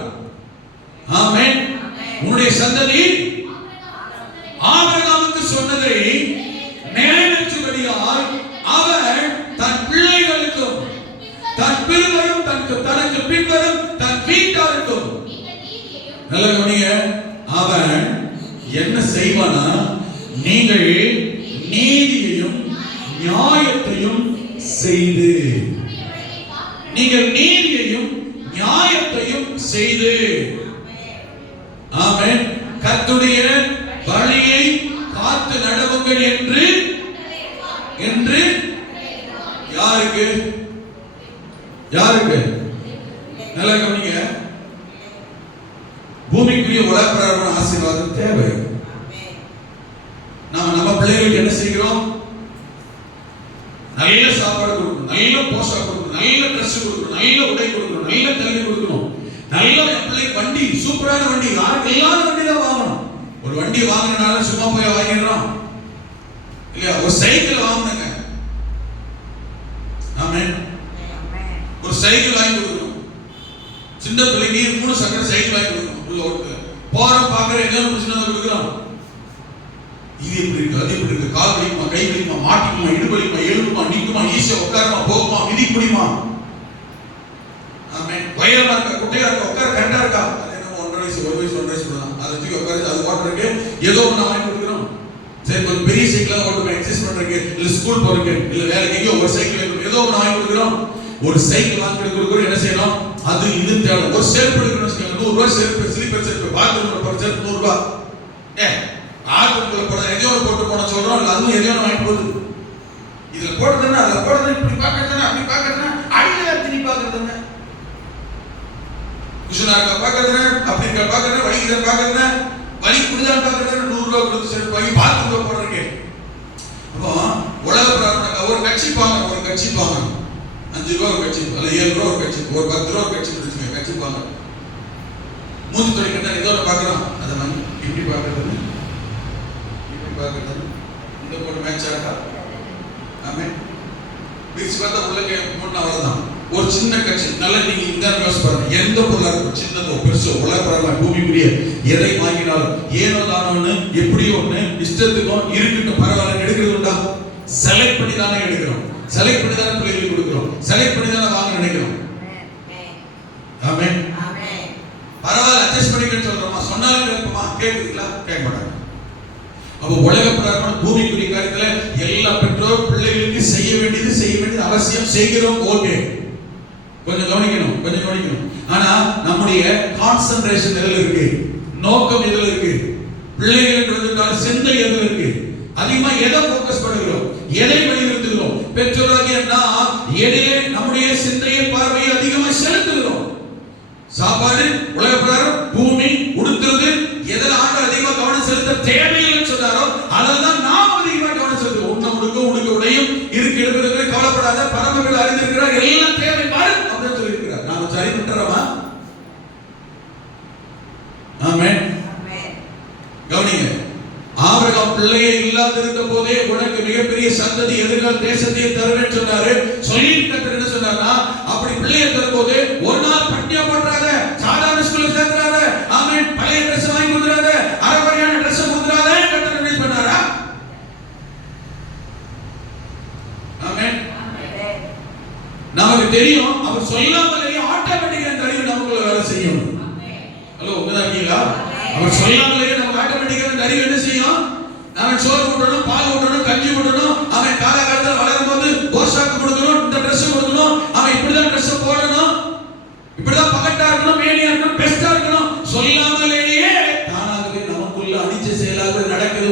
ஆமென். உன்னுடைய சந்ததி ஆபிரகாமுக்கு சொன்னதை நிறைவேற்றும்படியாய் அவர் தன் பிள்ளைகளுக்கும் தன் பிள்ளைகளும் தனக்கு பின்வரும் தன் வீட்டாருக்கும், நல்ல கவனிங்க, அவன் என்ன செய்வானா, நீங்கள் நீதியையும் நியாயத்தையும் செய்து, நீங்கள் நீதியையும் நியாயத்தையும் செய்து, ஆமென், கர்த்தருடைய வழியை காத்து நடவுங்கள் என்று யாருக்கு யாருக்கு நல்லா கவனிங்க. பூமிக்குரிய உலகப்பிரகாரமான ஆசீர்வாதம் தேவை. நம்ம பிள்ளைகளுக்கு என்ன செய்கிறோம்? நல்ல சாப்பாடு கொடுக்கணும், நல்ல போஷாக்கு கொடுக்கணும், நல்ல ட்ரெஸ் கொடுக்கணும், நல்ல உடை கொடுக்கணும், நல்ல கல்வி கொடுக்கணும், நல்ல பிள்ளைக்கு வண்டி, சூப்பரான வண்டி, யாருக்கு எல்லாரும் வண்டி தான் வாங்கணும். ஒரு வண்டி வாங்கினாலும் சும்மா போய் வாங்கிடுறோம் இல்லையா? ஒரு சைக்கிள் வாங்கினாங்க, ஆமென், ஒரு சைக்கிள் வாங்கி கொடுக்கணும். சின்ன பிள்ளைக்கு 3 சக்கர சைக்கிள் வாங்கி கொடுக்கணும். உள்ள ஓட்டு போற பாக்குற எங்க சின்னதை கொடுக்குறோம். இது எப்படி இருக்கு, அது எப்படி இருக்கு, கால் வலிக்குமா, கை வலிக்குமா, மாட்டிக்குமா, இடுப்பு வலிக்குமா, எழுதுமா, நிக்குமா, ஈஸியா உட்காருமா, போகுமா, மிதிக்க முடியுமா, ஆமென், வயலா இருக்கா, குட்டையா இருக்கா, உட்கார கரெக்டா இருக்கா, அது என்ன 1.5 வயசு 1 வயசு 1.5 வயசு தான், அதை தூக்கி உட்காரு, அது ஓட்டுறதுக்கு ஏதோ ஒன்று வாங்கி கொடுக்குறோம். சரி, கொஞ்சம் பெரிய சைக்கிள் ஓட்டுமே, எக்ஸசைஸ் பண்றதுக்கு, இல்ல ஸ்கூல் போறதுக்கு, இல்ல வேலைக்கு எங்கேயோ ஒரு சைக்கிள் ஏதோ ஒன்று வாங்கி கொடுக்குறோம். ஒரு சைக்கிள் வாங்கி கொடுக்குறோம், என்ன செய்யணும், அது இது தேவை. ஒரு செருப்பு எடுக்கணும்னு வச்சுக்கோங்க, 100 ரூபாய் செருப்பு, ஸ்லீப்பர் செருப்பு, பாத்ரூம்ல போற செருப்பு 100 ரூபாய். ஆத்துக்குள்ள போற எதையோ போட்டு போன சொல்றோம், இல்ல அதுவும் எதையோ வாங்கி போகுது. இதுல போடுறதுன்னா அதுல போடுறது, இப்படி பாக்குறதுன்னா அப்படி பாக்குறதுன்னா அடியில திரும்பி பாக்குறதுன்னா குஷனா இருக்கா பாக்குறதுன்னா அப்படி இருக்கா பாக்குறதுன்னா வலிக்குதா பாக்குறதுன்னா வலி குடுதான் பாக்குறதுன்னா 100 ரூபாய் கொடுத்து செருப்பு வாங்கி பாத்ரூம்ல போடுறதுக்கு. அப்போ உலக பிரார்த்தனை ஒரு கட்சி பாங்க, ஒரு கட்சி பாங்க, 5 ரூபாய் ஒரு கட்சி, அல்ல 7 ரூபாய் ஒரு கட்சி, ஒரு 10 ரூபாய் ஒரு கட்சி வச்சுக்கோங்க, கட்சி பாங்க. மூஞ்சி தொலைக்கிட்ட ஏதோ பாக்குறோம், அதை வாங்கி இப்படி பாக்குறது, இந்த போட்டு மேட்ச் ஆகா, ஆமென், பிரிச்சு பார்த்தா உள்ளே போட்டு அவ்வளவுதான். ஒரு சின்ன கட்சி, நல்ல நீங்க இந்த யோசிச்சு பாருங்க, எந்த பொருளா இருக்கும், சின்னதோ பெருசோ உலகப்பரமா பூமிக்குரிய எதை வாங்கினாலும் ஏனோ தானோன்னு எப்படியோ ஒண்ணு இஷ்டத்துக்கும் இருக்கட்டும் பரவாயில்ல எடுக்கிறது உண்டா? செலக்ட் பண்ணி தானே எடுக்கிறோம், செலக்ட் பண்ணி தானே பிள்ளைகளுக்கு கொடுக்கிறோம், செலக்ட் பண்ணி தானே வாங்க நினைக்கிறோம், ஆமென், பரவாயில்ல அட்ஜஸ்ட் பண்ணிக்கன்னு சொல்றோமா, சொன்னாலும் கேட்போமா, கேட்குறீங்களா? கேட்க மாட்டாங்க. அப்போ உலக பிரகாரமான பூமிக்குரிய காரியத்துல எல்லா பெற்றோர் பிள்ளைகளுக்கு செய்ய வேண்டியது அவசியம் செய்கிறோம். ஓகே, கொஞ்சம் கவனிக்கணும், கொஞ்சம் கவனிக்கணும். ஆனா நம்முடைய கான்சென்ட்ரேஷன் எதுல இருக்கு, நோக்கம் எதுல இருக்கு, பிள்ளைகள் வந்துட்டால சிந்தை எதுல இருக்கு, அதிகமா எதை ஃபோக்கஸ் பண்ணுகிறோம், எதை வலியுறுத்துகிறோம்? பெற்றோராகிய நாம் எதிலே நம்முடைய சிந்தையை பார்வையை அதிகமா செலுத்துகிறோம்? சாப்பாடு, உலக பிரகாரம், பூமி, உடுத்துறது, எதில் ஆண்டு அதிகமா கவனம் செலுத்த தேவையில்லைன்னு சொன்னாரோ அதெல்லாம் நாம் அதிகமா கவனம் செலுத்துவோம். உனக்கு உடையும் இருக்கு இருக்கிறது, கவலைப்படாத, பரமபிதா அறிந்திருக்கிறார், எல்லாம் தேவை பாரு அப்படின்னு சொல்லி இருக்கிறார். நாம சரி பண்றோமா? ஆமென். கவனிங்க, ஆபிரகாம் பிள்ளையே இல்லாதிருந்த போதே உனக்கு மிகப்பெரிய சந்ததி எதிர்கால தேசத்தை தருவேன்னு சொன்னாரு. சொல்லி கர்த்தர் என்ன சொன்னார்னா, அப்படி பிள்ளையை தரும்போது ஒரு நாள் பட்டியா போடுறாத, சாதாரண ஸ்கூல்ல சேர்த்துறாத, ஆமென், பழைய ட்ரெஸ் வாங்கி கொடுத்துறாத, அரைகுறையான ட்ரெஸ் கொடுத்துறாத, கர்த்தர் என்ன பண்ணாரா? ஆமென். நமக்கு தெரியும், அவர் சொல்லாமலேயே ஆட்டோமேட்டிக்கா அந்த அறிவு நமக்குள்ள வேலை செய்யும். ஹலோ, உங்கதான் இருக்கீங்களா? அவர் சொல்லாமலேயே நமக்கு ஆட்டோமேட்டிக்கா அந்த அறிவு என்ன செய்யும்? அவன் சோறு ஊட்டணும், பால் ஊட்டணும், கஞ்சி ஊட்டணும், அவன் காலகாலத்தில் வளரும் போது போஷாக்கு கொடுக்கணும், இந்த ட்ரெஸ் கொடுக்கணும், அவன் இப்படிதான் ட்ரெஸ் போடணும், இப்படிதான் பகட்டா இருக்கணும், மேனியா இருக்கணும், பெஸ்டா இருக்கணும், சொல்லாமலேயே தானாகவே நமக்குள்ள அனிச்ச செயலாக நடக்குது.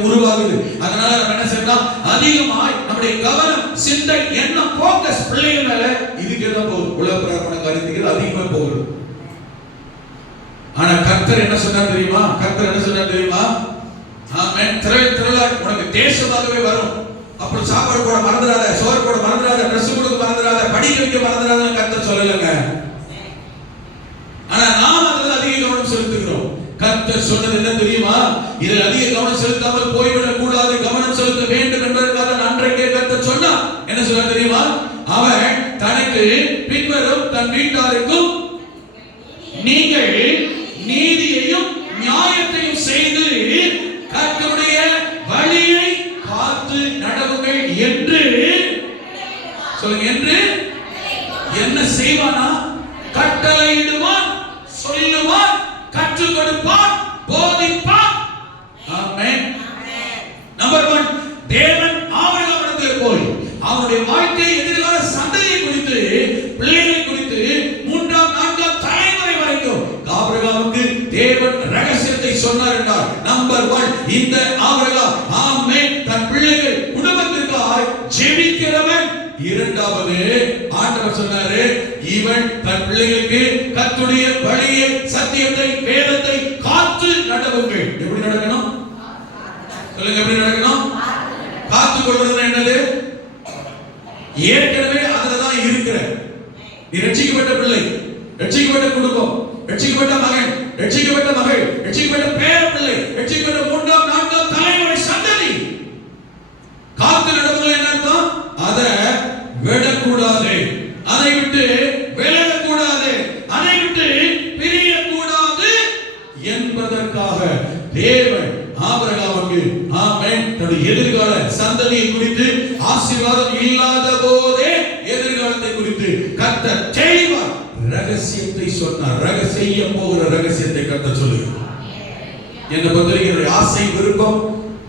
அதிகமாய் நம்முடைய கவனம், சிந்தை, எண்ணம், போக்கஸ் பிள்ளைகள் மேல இதுக்கு தான் போகுது. உலக பிரகாரமான காரியத்துக்கு அதிகமா போகுது. ஆனா கர்த்தர் என்ன சொன்னார் தெரியுமா? கர்த்தர் என்ன சொன்னார் தெரியுமா? ஆமென். திரளா உனக்கு தேசமாகவே வரும். அப்புறம் சாப்பாடு போட மறந்துடாத, சோறு போட மறந்துடாத, ட்ரெஸ் கொடுக்க மறந்துடாத, படிக்க வைக்க மறந்துடாதன்னு கர்த்தர் சொல்லலங்க. ஆனா நாம் அதில் அதிக கவனம் செலுத்துகிறோம். கர்த்தர் சொன்னது என்ன தெரியுமா? இதில் அதிக கவனம் செலுத்தாமல் போய்விடக் கூடாது, கவனம் செலுத்த வேண்டும் என்பதற்காக அன்றைக்கே கர்த்தர் சொன்னார். என்ன சொல்ல தெரியுமா? அவன் தனக்கு பின்வரும் தன் வீட்டாருக்கும் நீங்கள் நீதியையும் நியாயத்தையும் செய்து கர்த்தருடைய வழியை காத்து நடவுங்கள் என்று சொல்லுங்க. என்று என்ன செய்வானா? கட்டளையிடுவான், சொல்லுவான், கற்றுக் கொடுப்பான், போதிப்பான். ஆமென். நம்பர் 1, தேவன் ஆபிரகாமிடத்தில் போய் அவருடைய வாழ்க்கை, எதிர்கால சந்ததியை குறித்து, பிள்ளைகளை குறித்து 3ஆம் 4ஆம் தலைமுறை வரைக்கும் ஆபிரகாமுக்கு தேவன் ரகசியத்தை சொன்னார் என்றார். நம்பர் 1, இந்த ஆபிரகாம் ஆமென் தன் பிள்ளைகள் குடும்பத்திற்காக ஜெபிக்கிறவன். இரண்டாவது, ஆண்டவர் சொன்னாரு, இவன் தன் பிள்ளைகளுக்கு கர்த்தருடைய வழியை, சத்தியத்தை, வேதத்தை காத்து நடவுங்கள். எப்படி நடக்கணும் சொல்லுங்க? எப்படி நடக்கணும்? காத்து கொள்வது என்னது? ஏற்கனவே அதுலதான் இருக்கிற நீ ரட்சிக்கப்பட்ட பிள்ளை, ரட்சிக்கப்பட்ட குடும்பம், ரட்சிக்கப்பட்ட மகன், ரட்சிக்கப்பட்ட மகள், ரட்சிக்கப்பட்ட பேர பிள்ளை, ரட்சிக்கப்பட்ட 3ஆம் 4ஆம் தலைமுறை சந்ததி. காத்து நடவுங்கள் என்ன அர்த்தம்? அத விடக்கூடாது, அதை விட்டு விலகக்கூடாது, அதை விட்டு பிரியக்கூடாது என்பதற்காக தேவன் ஆபிரகாமுக்கு ஆமென் தன்னுடைய எதிர்கால சந்ததியை குறித்து, ஆசீர்வாதம் இல்லாத போதே எதிர்காலத்தை குறித்து கர்த்தர் தெளிவாய் ரகசியத்தை சொன்னார். செய்ய போகிற ரகசியத்தை கர்த்தர் சொல்லுகிறார். என்னை பொறுத்தவரைக்கும் ஆசை, விருப்பம்,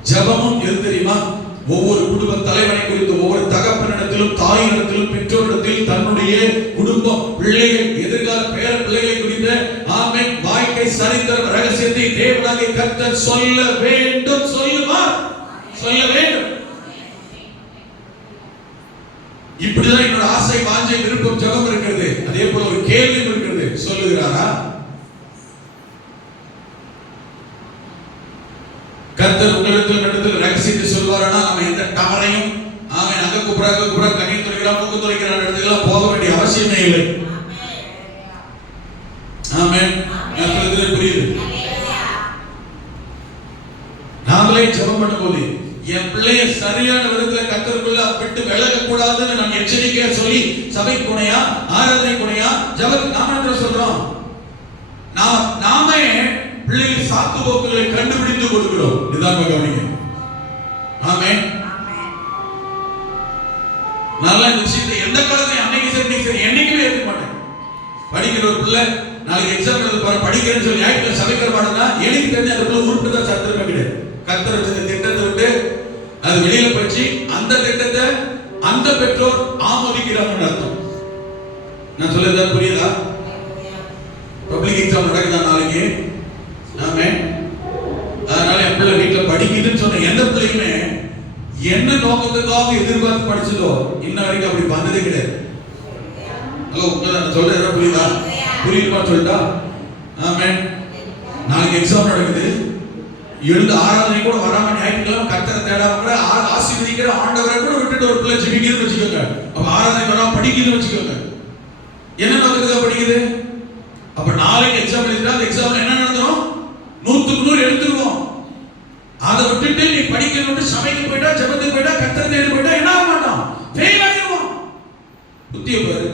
ஜெபமும் எது தெரியுமா? ஒவ்வொரு குடும்ப தலைவனை குறித்து, ஒவ்வொரு தகப்பனிடத்திலும், தாயினிடத்திலும், பெற்றோரிடத்தில் தன்னுடைய குடும்பம், பிள்ளைகள், எதிர்கால பேர பிள்ளைகளை குறித்த ஆமென் வாழ்க்கை சரித்திரம் ரகசியத்தை தேவனாகிய கர்த்தர் சொல்ல வேண்டும். சொல்லுவார், சொல்ல வேண்டும். இப்படிதான் என்னோட ஆசை, வாஞ்சை, விருப்பம், ஜெபம் இருக்கிறது. அதே போல ஒரு கேள்வி இருக்கிறது. சொல்லுகிறாரா? கர்த்தர் உங்களிடத்தில் நடத்தில் ரகசியத்தை சொல்வாரானா நம்ம எந்த டவரையும் அவன் அங்க கூப்பிட கண்ணீர் துறைக்கிறான், மூக்கு துறைக்கிறான் இடத்துக்கெல்லாம் போக வேண்டிய அவசியமே இல்லை. ஆமென். புரியுது? நாங்களே ஜெபம் பண்ணும்போது என் பிள்ளைய சரியான விதத்துல கர்த்தருக்குள்ள விட்டு விலக கூடாதுன்னு நான் எச்சரிக்கையா சொல்லி சபை குணையா, ஆராதனை குணையா, ஜெபம் நாம சொல்றோம். நாமே பிள்ளைகள் சாக்கு போக்குகளை கண்டுபிடித்து கொடுக்கிறோம். இதான் கவனிங்க. ஆமென். நல்ல விஷயத்தை எந்த காலத்தையும் அன்னைக்கு சரி என்னைக்குமே ஏற்க மாட்டேன். படிக்கிற ஒரு பிள்ளை நாளைக்கு எக்ஸாம் எழுத போற, படிக்கிறேன்னு சொல்லி ஞாயிற்றுக்கிழமை சபைக்கிற மாட்டேன்னா எனக்கு தெரிஞ்ச அந்த பிள்ளை உருட்டு தான் சத்திரமே கிடையாது. கர்த்தர் வச்ச திட்டத்தை விட்டு அது வெளியில போச்சு. அந்த திட்டத்தை அந்த பெற்றோர் ஆமோதிக்கிறாங்கன்னு அர்த்தம். நான் சொல்லுறதா புரியுதா? பப்ளிக் எக்ஸாம் நடக்குதா நாளைக்கு? ஆமென். அதனால என் பிள்ளை வீட்டுல படிக்குதுன்னு சொன்ன எந்த பிள்ளையுமே என்ன நோக்கத்துக்காக எதிர்பார்த்து படிச்சதோ இன்ன வரைக்கும் அப்படி வந்ததே கிடையாது. ஹலோ, நான் சொல்றேன் புரியுதா? புரியுமா சொல்லிட்டா? ஆமென். நாளைக்கு எக்ஸாம் நடக்குது, எழுந்து ஆராதனை கூட வராம ஞாயிற்றுக்கிழமை கர்த்தரை தேடாம கூட ஆசீர்வதிக்கிற ஆண்டவரை கூட விட்டுட்டு ஒரு பிள்ளை ஜெபிக்குதுன்னு வச்சுக்கோங்க. அப்ப ஆராதனை வராம படிக்குதுன்னு வச்சுக்கோங்க. என்ன நோக்கத்துக்காக படிக்குது? அப்ப நாளைக்கு எக்ஸாம் எழுதிட்டா அந்த எக்ஸாம்ல என்ன நடந்துரும்? 100க்கு 100 எடுத்துருவோம். அதை விட்டுட்டு நீ படிக்கணும்னு சபைக்கு போயிட்டா, ஜெபத்துக்கு போயிட்டா, கர்த்தரை தேடி போயிட்டா என்ன ஆக மாட்டோம்? ஃபெயில் ஆகிடுவோம். புத்திய பாரு.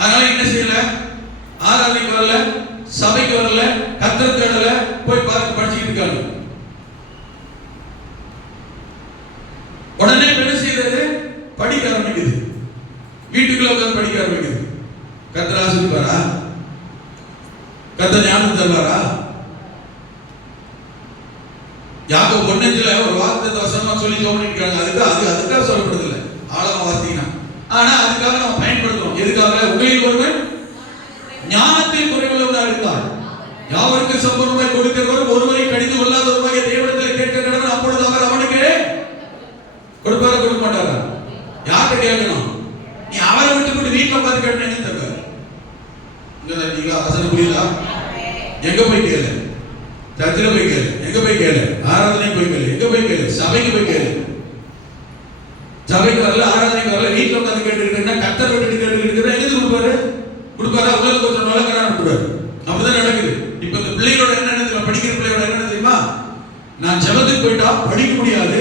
அதனால என்ன செய்யல? ஆராதனைக்கு வரல, சபைக்கு வரல, கர்த்தரை தேடல, போய் பார்த்து படிச்சுக்கிட்டு இருக்காங்க. உடனே என்ன செய்யறது? படிக்க ஆரம்பிக்குது. வீட்டுக்குள்ள உட்கார்ந்து படிக்க ஆரம்பிக்குது. கர்த்தர் ஆசீர்வதிப்பாரா? கர்த்தர் ஞானம் தருவாரா? யாக்கோபு 1:5 ஒரு வார்த்தை வசனமா சொல்லி ஜெபம் அதுக்காக சொல்லப்படுது இல்லை, ஆழமா வார்த்தைனா. ஆனா அதுக்காக நம்ம பயன்படுத்துறோம். எதுக்காக? உங்களில் ஒருவன் ஞானத்தில் குறைவுள்ளவனாக இருந்தார், யாவருக்கு சம்பூர்ணமாய் கொடுக்கிறவர், ஒருவரை கடிந்து கொள்ளாதவருமாகிய தேவனிடத்தில் கேட்க கடவன், அப்பொழுது அவர் அவனுக்கு கொடுப்பாரா கொடுக்க மாட்டாரா? யார்கிட்ட கேட்கணும்? நீ அவரை விட்டு போட்டு வீட்டுல உட்காந்து கேட்டேன்னு தக்க இங்க அசன புரியுதா? எங்க போய் கேளு? சர்ச்சில் போய் கேளு. எங்க போய் கேளு? ஆராதனை போய் கேளு. எங்க போய் கேளு? சபைக்கு போய் கேளு. சபைக்கு வரல, ஆராதனைக்கு வரல, வீட்டுல உட்காந்து கேட்டுக்கிட்டா கர்த்தர் விட்டு கேட்டுக்கிட்டு எங்க கொடுப்பாரு? கொடுப்பாரா? உங்களுக்கு கொஞ்சம் நலக்கரா கொடுப்பாரு. அப்படிதான் நடக்குது. இப்ப இந்த பிள்ளைகளோட என்ன நடக்குது? படிக்கிற பிள்ளையோட என்ன தெரியுமா? நான் ஜெபத்துக்கு போயிட்டா படிக்க முடியாது,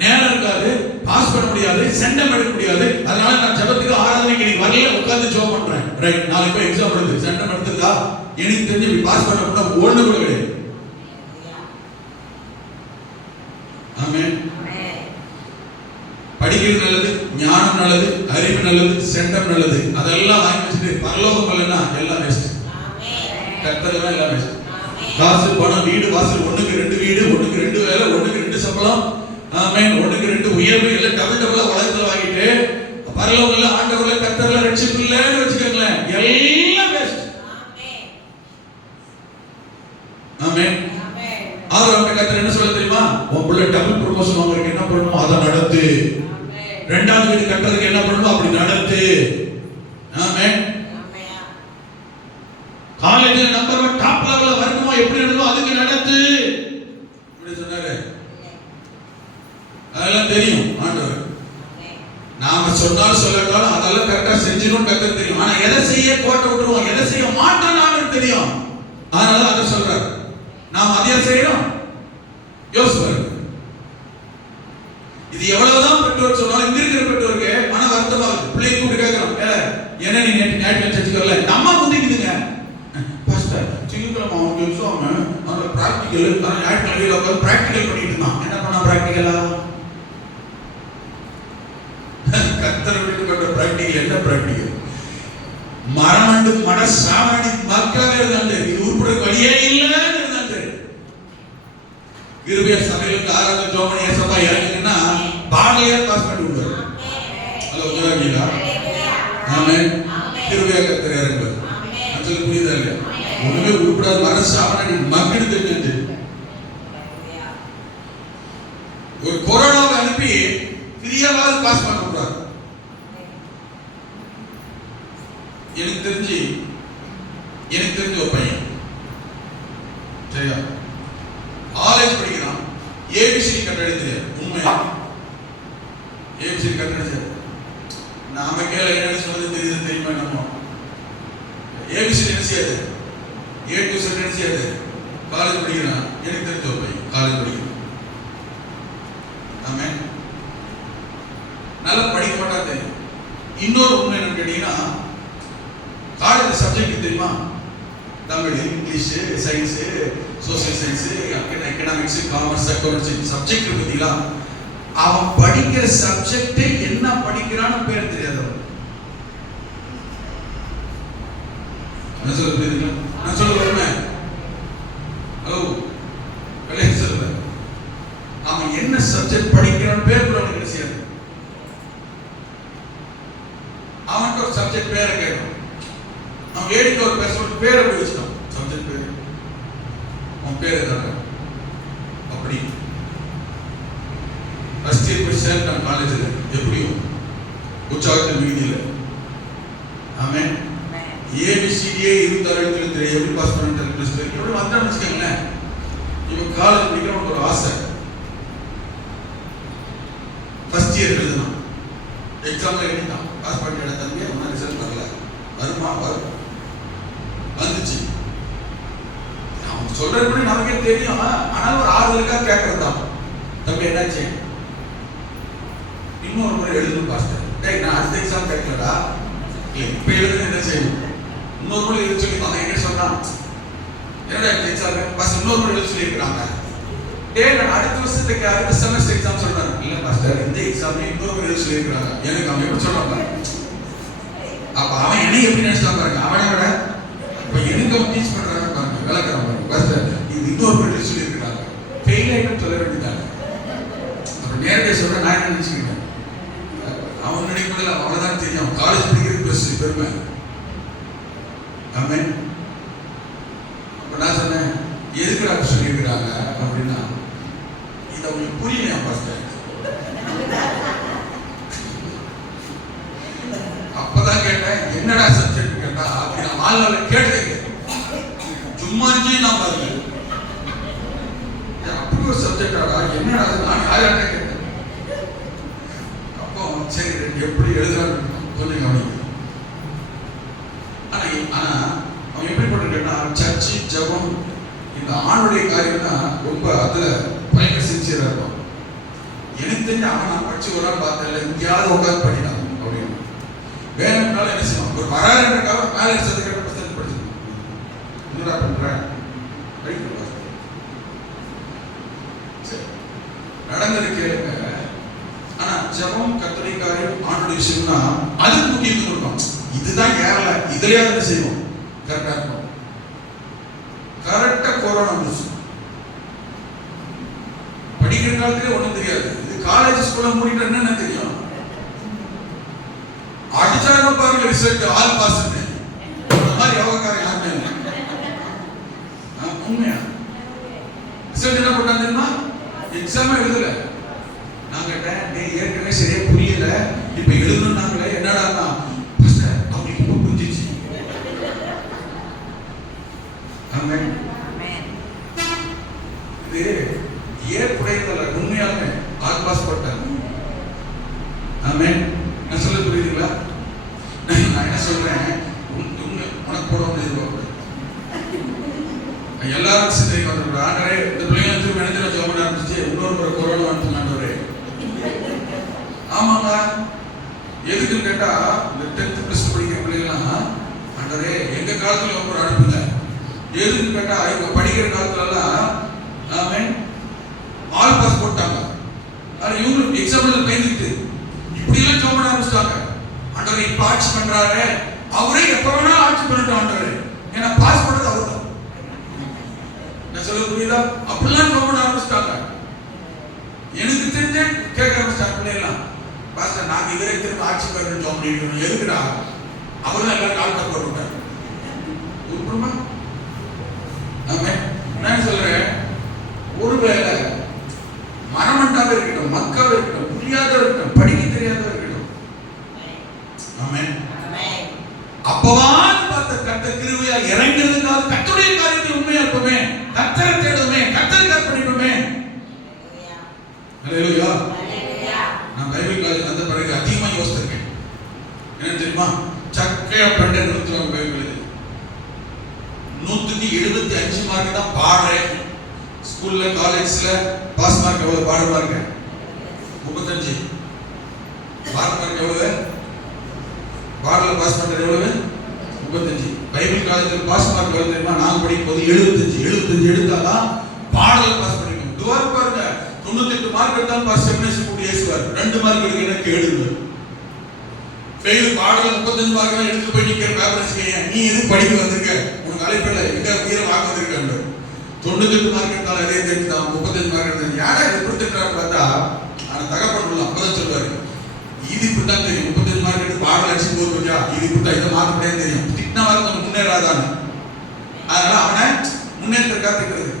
நேரம் இருக்காது, பாஸ் பண்ண முடியாது, சென்டம் எடுக்க முடியாது, அதனால நான் ஜெபத்துக்கு ஆராதனைக்கு இன்னைக்கு வரல, உட்கார்ந்து ஜெபம் பண்றேன். ரைட், நாளைக்கு போய் எக்ஸாம் எழுது, சென்டம் எடுத்துக்கா, எனக்கு தெரிஞ்சு பாஸ் பண்ண கூட ஒண்ணு கூட கிடையாது. ஆமென். படிக்கிறது நல்லது, ஞானம் நல்லது, அறிவு நல்லது, சென்டம் நல்லது, அதெல்லாம் வாங்கி வச்சுட்டு பரலோகம் இல்லைன்னா எல்லாம் வேஸ்ட். கர்த்தர் எல்லாம் வேஸ்ட். காசு பணம் வீடு வாசல், ஒண்ணுக்கு 2 வீடு, ஒண்ணுக்கு 2 வேலை, ஒண்ணுக்கு 2 சம்பளம், ஆமென், ஒண்ணுக்கு 2 உயர்வு, எல்லாம் டபுள் டபுளா உலகத்துல வாங்கிட்டு பரலோகம்ல ஆண்டவர்ல கர்த்தர்ல ரட்சிப்பு இல்லைன்னு வச்சுக்கோங்களேன், எல்லாம் வேஸ்ட். ஆமென். ஆரோக்கிய கர்த்தர் என்ன சொல்ல தெரியுமா? உன் பிள்ளை டபுள் ப்ரமோஷன் வாங்குறதுக்கு என்ன பண்ணணும் அதை நடத்து. ரெண்டாவது வீடு கட்டுறதுக்கு என்ன பண்ணணும் அப்படி நடத்து. ஆமென். காலேஜ்ல நம்பர் 1 டாப் லெவல்ல வரணுமா எப்படி நடக்கும் அதுக்கு நடத்து இப்படி சொன்னாரு. அதெல்லாம் தெரியும் ஆண்டவர். நாம சொன்னாலும் சொல்லட்டாலும் அதெல்லாம் கரெக்டா செஞ்சிடும் கர்த்தர் தெரியும். ஆனா எதை செய்ய கோட்டை விட்டுருவோம், எதை செய்ய மாட்டோம் ஆண்டவர் தெரியும். அதனால அதை சொல்றாரு. நாம் அதையா செய்யறோம்? யோசிப்பாரு. இது எவ்வளவுதான் பெற்றோர் சொன்னாலும் இங்க இருக்கிற பெற்றோருக்கு மன வருத்தமா இருக்கு. பிள்ளையை கூப்பிட்டு கேட்கிறோம், என்ன நீ நேற்று ஞாயிற்றுக்கிழமை சர்ச்சுக்கு வரல? நம்ம முந்திக்குதுங்க. பாஸ்டர் திங்கட்கிழமை அவனுக்கு எக்ஸாம், அதில் ப்ராக்டிக்கல், ஞாயிற்றுக்கிழமையில உட்காந்து ப்ராக்டிக்கல் பண்ணிட்டு இருந்தான். என்ன பண்ணா ப்ராக்டிக்கலா? கர்த்தர் விட்டு பண்ற ப்ராக்டிக்கல் என்ன ப்ராக்டிக்கல்? மரமண்டு மட சாவடி மக்காவே இருந்தாங்க. இது உருப்பட வழியே இல்லைன்னு இருந்தாங்க. கிருபையா சபையிலுக்கு ஆராதனை ஜோமணி ஏசப்பா இறங்குன்னா பாடலையா பாஸ் பண்ணி விடுவாரு. ஹலோ உதவிங்களா? ஆமென். கிருபையா கர்த்தர் இறங்குவார். அது புரியுதா இல்லையா? ஒண்ணுமே உருப்படாத மர சாவடி மக்கள் தெரிஞ்சு ஒரு கொரோனாவை அனுப்பி ஃப்ரீயாவது பாஸ் பண்ண கூடாது. எனக்கு தெரிஞ்ச ஒரு பையன் சரியா காலேஜ் படிக்கிறான். ஏபிசி கட்டடிச்சு உண்மையா ஏபிசி கட்டடிச்சு நாம கேள்வி என்ன சொல்றது தெரியுது தெரியுமா? நம்ம ஏபிசி என்ன செய்யாது, A to Z என்ன செய்யாது. காலேஜ் படிக்கிறான். எனக்கு தெரிஞ்ச ஒரு பையன் காலேஜ் படிக்கிறான். ஆமென். நல்லா படிக்க மாட்டா தெரியும். இன்னொரு உண்மை என்னன்னு கேட்டீங்கன்னா, காலேஜ் சப்ஜெக்ட் தெரியுமா? Tamil, English, science, social science, economics, commerce, accounts subject பார்த்தீங்களா? அவன் படிக்கிற சப்ஜெக்ட் என்ன படிக்கிறான்னு பேர் தெரியாது. நான் சொல்லுவேன் ஹலோ கல்யாண சொல்லுவேன், அவன் என்ன சப்ஜெக்ட் படிக்கிறான்னு பேர் கூட அவனுக்கு செய்யாது. அவனுக்கு ஒரு சப்ஜெக்ட் பேரை கேட்கும். அவன் வேடிக்கை ஒரு பேர் சொல்லிட்டு பேரை போய் வச்சுட்டான். சப்ஜெக்ட் பேர் அவன் பேர் எதாங்க அப்படி ஃபர்ஸ்ட் இயர் போய் சேர்ந்தான் காலேஜில். எப்படியோ உற்சாகத்தின் மீதியில். ஆமென். ஏபிசிடியே 26 எழுத்துல தெரியும். எப்படி பாஸ் பண்ணிட்டு பிளஸ் டூ எப்படி வந்தான்னு வச்சுக்கோங்களேன். இவன் காலேஜ் படிக்கிறவனுக்கு ஒரு ஆசை. ஃபர்ஸ்ட் இயர் எழுதினான், எக்ஸாம்ல எழுதிட்டான், பாஸ் பண்ணிட்ட தம்பி. அவன் ரிசல்ட் வரல, வருமா வரும் வந்துச்சு. அவன் சொல்றதுபடி நமக்கே தெரியும். ஆனால் ஒரு ஆறுதலுக்காக கேட்கறது தான். தம்பி என்னாச்சு? இன்னொரு முறை எழுதணும் பாஸ்டர். டேய் நான் அடுத்த எக்ஸாம் கேட்கலடா, இப்ப எழுதுன்னு என்ன செய்யணும்? இன்னொரு முறை எழுத சொல்லி அவன் என்ன சொன்னான்? என்னடா எக்ஸாம் பாஸ் இன்னொரு முறை எழுத சொல்லியிருக்கிறாங்க. டேய் நான் அடுத்த வருஷத்துக்கு அடுத்த செமஸ்டர் எக்ஸாம் சொல்றாங்க. இல்ல பாஸ்டர் இந்த எக்ஸாம் இன்னொரு முறை எழுத சொல்லியிருக்கிறாங்க. எனக்கு அவன் எப்படி சொல்றாங்க? அப்ப அவன் என்ன எப்படி நினைச்சான் பாருங்க. அவனை விட இப்ப எனக்கு அவன் டீச் பண்றாங்க பாருங்க, விளக்குறான் பாருங்க. பாஸ்டர் இது இன்னொரு முறை எழுத சொல்லியிருக்கிறாங்க. ஃபெயில் ஆகிட்டு சொல்ல வேண்டியதாங்க. அப்புறம் நேரடியாக சொல்ற நான் என்ன நினைச்சுக்கிட்டேன், அவன் நினைப்பதில் அவ்வளவுதான் தெரியும். காலேஜ் படிக்கிறது பெருசு பெருமை. ஆமென். அப்ப நான் சொன்னேன் எதுக்கு சொல்லியிருக்கிறாங்க அப்படின்னா, இது அவங்களுக்கு புரியலையா பாஸ்டர்? வாழ்நாள கேட்டது சும்மா நான் பாருங்க அப்படி ஒரு சப்ஜெக்டாடா என்னடா நான் யார்கிட்ட கேட்டேன். அப்போ சரி எப்படி எழுதுறான்னு கொஞ்சம் கவனிங்க. ஆனா அவன் எப்படி பண்ணிருக்கா சர்ச்சு ஜபம் இந்த ஆணுடைய காரியம்னா ரொம்ப அதுல பயங்கர சின்சியரா இருக்கும். எனக்கு தெரிஞ்ச அவன் நான் படிச்சு ஒரு நாள் பார்த்தேன் எங்கேயாவது உட்காந்து படிக்கலாம் அப்படின்னு வேணும்னாலும் என்ன செய்வான் ஒரு வராதுன்றக்காக மேலே சதுக்கிற புத்தகத்தை படிச்சுக்கணும். என்னடா பண்றேன் நடந்தது கேளுங்க. ஆனா ஜபம் கர்த்தருடைய காரியம் ஆணுடைய விஷயம்னா அதுக்கு முக்கியத்துவம் கொடுக்கும். இதுதான் ஏறல இதுலயே என்ன செய்வோம் கரெக்டா இருக்கும். கரெக்டா கொரோனா வந்துச்சு. படிக்கிற காலத்திலே ஒண்ணும் தெரியாது. இது காலேஜ் ஸ்கூல்ல மூடிட்டு என்னன்னு தெரியும். அடிச்சாங்க பாருங்க ரிசல்ட் ஆல் பாஸ் அந்த மாதிரி யோகக்காரன் யாருமே இல்லை. உண்மையா ரிசல்ட் என்ன பண்ணாங்க தெரியுமா? எக்ஸாம் எழுதல. நாங்க ஏற்கனவே சரியா புரியல இப்ப எழுதணும்னாங்களே என்னடா அவங்களுக்கு இப்ப புரிஞ்சிச்சு. இது ஏற்புடையதல்ல உண்மையாலுமே ஆல் பாஸ் போட்டாங்க. ஆமென். நான் சொல்ல புரியுதுங்களா? நான் என்ன சொல்றேன் உனக்கு போட முடியாது எல்லாரும் சிந்தனை வந்துருக்க ஆண்டரே இந்த பிள்ளைங்க திரும்ப நினைச்சு ஜோம் பண்ண ஆரம்பிச்சு இன்னொரு கொரோனா வந்து ஆண்டவரே. ஆமாங்க எதுக்குன்னு கேட்டா இந்த 10th + படிக்கிற பிள்ளைங்கலாம் ஆண்டவரே எங்க காலத்துல ஒரு அனுப்புங்க. எதுக்குன்னு கேட்டா இவங்க படிக்கிற காலத்துல எல்லாம் ஆமென் ஆல் பாஸ் போட்டாங்க. ஆனா இவங்களுக்கு எக்ஸாம்ல பயந்துட்டு இப்படி எல்லாம் ஜோம் பண்ண ஆரம்பிச்சிட்டாங்க. ஆண்டவரே இப்ப ஆட்சி பண்றாரு அவரே எப்ப வேணா ஆட்சி பண்ணட்டும் ஆண்டவரே ஏன்னா பாஸ் பண்ணது அவர் தான். சொல்ல புரியுதா? அப்படிலாம் ஜோம் பண்ண ஆரம்பிச்சிட்டாங்க. எனக்கு தெரிஞ்ச கேட்க ஆரம்பிச்சிட்டாங்க பிள்ளைலாம் பாஸ்டர் நாங்க இவரே திரும்ப ஆட்சி பண்ணணும் ஜோம் பண்ணிருக்கணும் எதுக்குடா அவர் தான் எல்லாரும் கால் போட்டு விட்டாரு. உண்மைமா நான் சொல்றேன் ஒருவேளை மனமண்டாக இருக்கட்டும் மக்காக இருக்கட்டும் புரியாத இருக்கட்டும் படிக்க தெரியாத இருக்கட்டும் ஆமென் அப்பவாது பார்த்த கர்த்தர் கிருபையா இறங்கிறதுக்காக கர்த்தருடைய காரியத்தில் உண்மையா இருப்போமே கர்த்தரை தேடுவோமே கர்த்தருக்கு அர்ப்பணிப்போமே. ஹல்லேலூயா. நான் பைபிள் காலேஜ் வந்த பிறகு அதிகமா யோசிச்சிருக்கேன். என்ன தெரியுமா? சக்கையா பண்ட நிறுத்துவாங்க பைபிள் 175 மார்க் தான் பாடுறேன். ஸ்கூல்ல காலேஜ்ல பாஸ் மார்க் எவ்வளவு பாட மார்க் 35 பாஸ் மார்க் எவ்வளவு பாடல பாஸ் பண்றது எவ்வளவு 35. பைபிள் காலேஜ்ல பாஸ் மார்க் எவ்வளவு தெரியுமா? நாங்க படிக்கும் போது 75 எடுத்தாதான் பாடல பாஸ் பண்ணிக்கணும். துவார் பாருங்க 98 மார்க் எடுத்தாலும் பாஸ் செமினேஷன் கூடி ஏசுவார். 2 மார்க் எடுக்க எனக்கு கேடுங்க. ஃபெயில் பாடல 35 மார்க் எடுத்து போய் நிக்கிற பேப்பர்ஸ் நீ எது படிக்க வந்திருக்க உனக்கு அழைப்பல எங்க உயிரை வாங்க வந்திருக்காங்க. 98 மார்க் எடுத்தாலும் அதே தெரிஞ்சுதான் 35 மார்க் எடுத்தாங்க. யாரா எப்படி திட்டுறாங்க பார்த்தா ஆனா தகப்பன் அப்பதான் சொல்லுவாரு இது இப்படிதான் தெரியும் 35 மார்க் எடுத்து பாடல் அடிச்சு போதுயா இது இப்படிதான் இதை மார்க் பண்ணே தெரியும் திட்டினா மார்க் முன்னேறாதான அதனால அவனை முன்னேற்றக்காக திட்டுறது.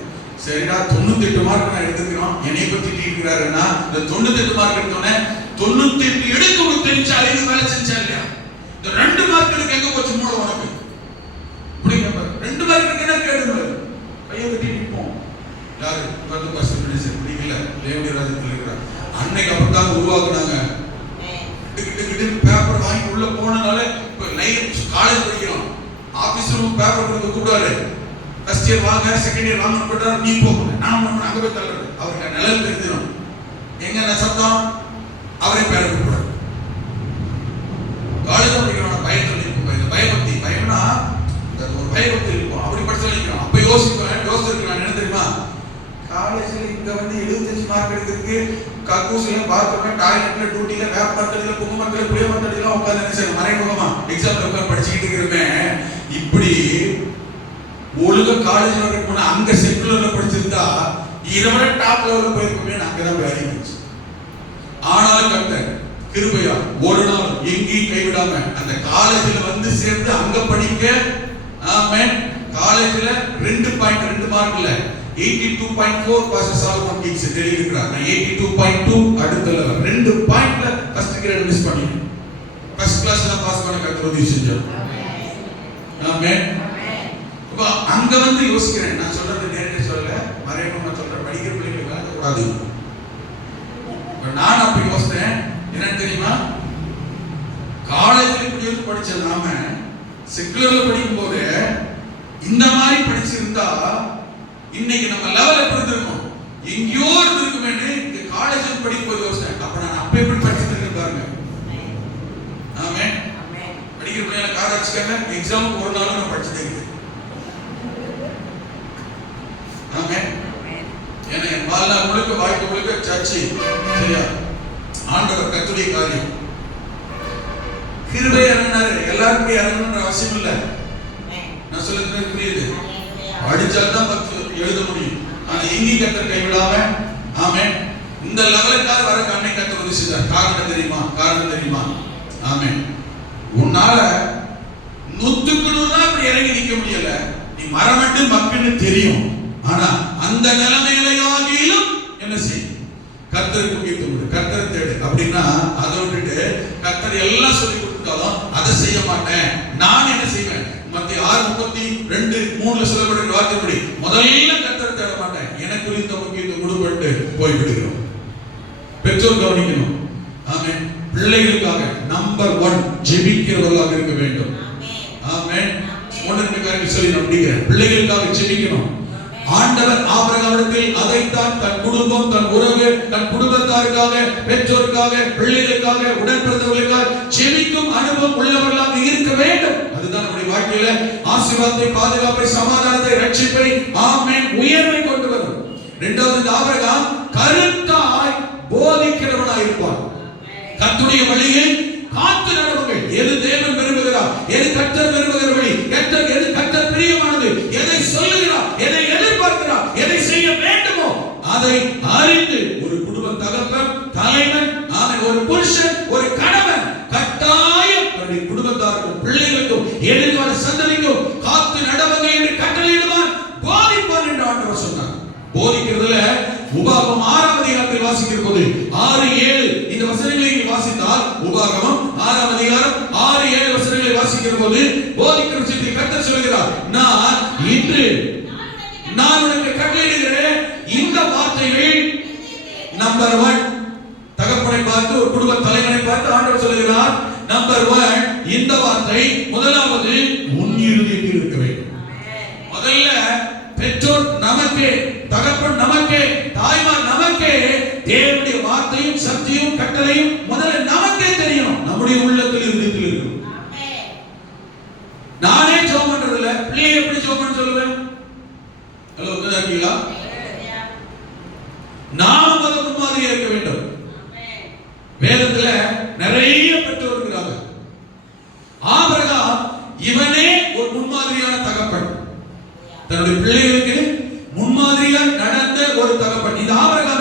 சரிடா 98 மார்க் நான் எடுத்துக்கிறோம் என்னை பத்தி திட்டிருக்கிறாருன்னா இந்த 98 மார்க் எடுத்தோன்னே 98 எடுத்து உனக்கு தெரிஞ்சா அறிவு வேலை செஞ்சா இல்லையா இந்த 2 மார்க் எடுக்க எங்க போச்சு மூட உனக்கு இப்படி 2 மார்க் எடுக்க என்ன கேடுங்க பையன் கட்டி நிற்போம் யாரு 10% பிடிக்கல தேவடிராஜத்தில் இருக்கிறார் அன்னைக்கு அப்படித்தான் உருவாக்குனாங்க. பேப்பர் வாங்கி உள்ள போனனால இப்ப காலேஜ் படிக்கிறோம் ஆபீஸ்ல பேப்பர் கொடுக்க கூடாது. ஃபர்ஸ்ட் இயர் வாங்க செகண்ட் இயர் வாங்க போட்டாரு நீ போகணும் நான் அங்க போய் தள்ளுறது அவருக்கு நிழல் தெரிஞ்சிடும் எங்க சத்தம் அவரே பேர கூடாது. காலேஜ் படிக்கிறோம் பயத்தில் இருக்கும் இந்த பயபக்தி பயம்னா ஒரு பயபக்தி இருக்கும் அப்படி படிச்சு நிற்கிறோம். அப்ப யோசிச்சிருக்கேன் நான் என்ன தெரியுமா காலேஜ்ல இங்க வந்து 75 மார்க் எடுத்திருக்கு கக்கூசில பாத்ரூம்ல டாய்லெட்ல டியூட்டில வேப்ப மரத்தடியில குங்கும மரத்தடியில புளிய மரத்தடியில உட்கார்ந்து என்ன செய்யணும் மறைமுகமா எக்ஸாம்ல உட்கார்ந்து படிச்சுக்கிட்டு இருக்கிறேன். இப்படி ஒழுங்கா காலேஜ் வரைக்கும் போனா அங்க செக்குலர்ல படிச்சிருந்தா இரவரை டாப் லெவல்ல போயிருக்கோமே அங்கதான் போய் அறிவிச்சு. ஆனாலும் கர்த்தர் கிருபையா ஒரு நாள் எங்கேயும் கைவிடாம அந்த காலேஜ்ல வந்து சேர்ந்து அங்க படிக்க ஆமென். காலேஜ்ல 2.2 மார்க்ல 82.4 பாஸ் சால்மன் கிங்ஸ் தெரிவிக்கிறார். நான் 82.2 அடுத்த லெவல் 2 பாயிண்ட்ல ஃபர்ஸ்ட் கிரேட் மிஸ் பண்ணிட்டேன். ஃபர்ஸ்ட் கிளாஸ்ல பாஸ் பண்ண கர்த்தர் உதவி செஞ்சார். ஆமென். நான் அப்ப யோசித்தேன், என்னன்னு தெரியுமா, காலேஜில் இப்படி வந்து படிச்ச நாம செக்குலர்ல படிக்கும் போது இந்த மாதிரி படிச்சிருந்தா இன்னைக்கு நம்ம லெவல் எப்படி இருந்திருக்கும், எங்கேயோ இருந்திருக்குமே. இங்க காலேஜில் படிக்கும் போது யோசித்தேன், அப்ப நான் அப்ப எப்படி படிச்சிருக்கேன் பாருங்க. ஆமே படிக்கிற பிள்ளைங்க கார வச்சுக்காங்க, எக்ஸாமுக்கு ஒரு நாள் நான் படிச்சதே. ஆமே ஏன்னா என் வாழ்நாள் முழுக்க வாழ்க்கை முழுக்க சர்ச்சை, சரியா, ஆண்டவர் கர்த்தருடைய காரியம். கிருபை இறங்கினாரு, எல்லாருக்கும் இறங்கணும்ன்ற அவசியம் இல்லை. நான் சொல்லுறது புரியுது? படிச்சால்தான் 10 எழுத முடியும். ஆனா எங்கேயும் கர்த்தர் கைவிடாம, ஆமே, இந்த லெவலுக்காக வர கண்ணை கர்த்தர் உதவி செய்தார். காரணம் தெரியுமா? காரணம் தெரியுமா? ஆமே, உன்னால 100க்கு 100 அப்படி இறங்கி நிக்க முடியல. நீ மரமட்டு மக்கள்னு தெரியும். ஆனா அந்த நிலைமையிலும் என்ன செய்யும்? கர்த்தருக்கு முக்கியத்துவம் கொடு, கர்த்தரை தேடு. அப்படின்னா அதை விட்டுட்டு கர்த்தர் எல்லாம் சொல்லி கொடுத்தாலும் அதை செய்ய மாட்டேன், நான் என்ன செய்வேன்? மத்திய 6:32-3 சொல்லப்படுகிற வார்த்தைப்படி முதல்ல கர்த்தரை தேட மாட்டேன், எனக்கு குறித்த முக்கியத்துவம் கொடுப்பட்டு போய்விடுகிறோம். பெற்றோர் கவனிக்கணும். ஆமென். பிள்ளைகளுக்காக நம்பர் 1 ஜெபிக்கிறவர்களாக இருக்க வேண்டும். ஆமென். ஒன்றுக்கு காரணம் சொல்லி நம்பிக்கிறேன், பிள்ளைகளுக்காக ஜெபிக்கணும். ஆண்டவர் ஆபிரகாமிடத்தில் அதைத்தான் தன் குடும்பம், தன் உறவு, தன் குடும்பத்தாருக்காக, பெற்றோருக்காக, பிள்ளைகளுக்காக, உடன்பிறந்தவர்களுக்காக ஜெபிக்கும் அனுபவம் உள்ளவர்களாக இருக்க வேண்டும். அதுதான் நம்முடைய வாழ்க்கையில ஆசீர்வாதத்தை, பாதுகாப்பை, சமாதானத்தை, ரட்சிப்பை, ஆமென், உயர்வை கொண்டு வரும். இரண்டாவது, ஆபிரகாம் கருத்தாய் போதிக்கிறவனாய் இருப்பான். கர்த்தருடைய வழியில் காத்து நடவுங்கள். எது தேவன் விரும்புகிறார், எது கர்த்தர் விரும்புகிற வழி, எது கர்த்தர் பிரியமானது, எதை சொல்லுகிறார், எதை எதிர்பார்க்கிறார், எதை செய்ய வேண்டுமோ அதை அறிந்து ஒரு குடும்ப தகப்பன், தலைவன், ஒரு புருஷன், ஒரு கணவன் கட்டாயம் தன்னுடைய குடும்பத்தாருக்கும், பிள்ளைகளுக்கும், எதிர்கால சந்ததிக்கும் காத்து நடவுங்கள் என்று கட்டளையிடுவான், போதிப்பான் என்று ஆண்டவர் சொன்னார். போதிக்கிறதுல உபாகமம் 6ஆம் அதிகாரத்தில் வாசிக்கிற போது 6-7 இந்த வசனங்களை வாசித்தால், உபாகமம் 6ஆம் அதிகாரம் 6-7 வசனங்களை வாசிக்கிற போது போதிக்கிற விஷயத்தில் கர்த்தர் சொல்கிறார், நான் இன்று நான் உனக்கு கட்டளையிடுகிற இந்த வார்த்தைகள் நம்பர் 1. தகப்பனை பார்த்து, ஒரு குடும்ப தலைவனை பார்த்து ஆண்டவர் சொல்கிறார், நம்பர் 1 இந்த வார்த்தை முதலாவது உன் இருதயத்தில் இருக்க வேண்டும். முதல்ல பெற்றோர் நமக்கே, தகப்பன் நமக்கே, தாய்மார் நமக்கே தேவனுடைய வார்த்தையும் சக்தியும் கட்டளையும் முதல்ல நமக்கே தெரியும், நம்முடைய உள்ளத்தில் இருதயத்தில் இருக்கும். நானே ஜெபம் பண்றது இல்ல, பிள்ளை எப்படி ஜெபம் பண்ண சொல்லுவேன்? ஹலோ, இருக்கீங்களா? நாம் முத முன்மாதிரியா இருக்க வேண்டும். வேதத்துல நிறைய பெற்றோர் இருக்கிறாங்க. ஆபிரகாம் இவனே ஒரு முன்மாதிரியான தகப்பன், தன்னுடைய பிள்ளைகளுக்கு முன்மாதிரியா நடந்த ஒரு தகப்பன். இந்த ஆபிரகாம்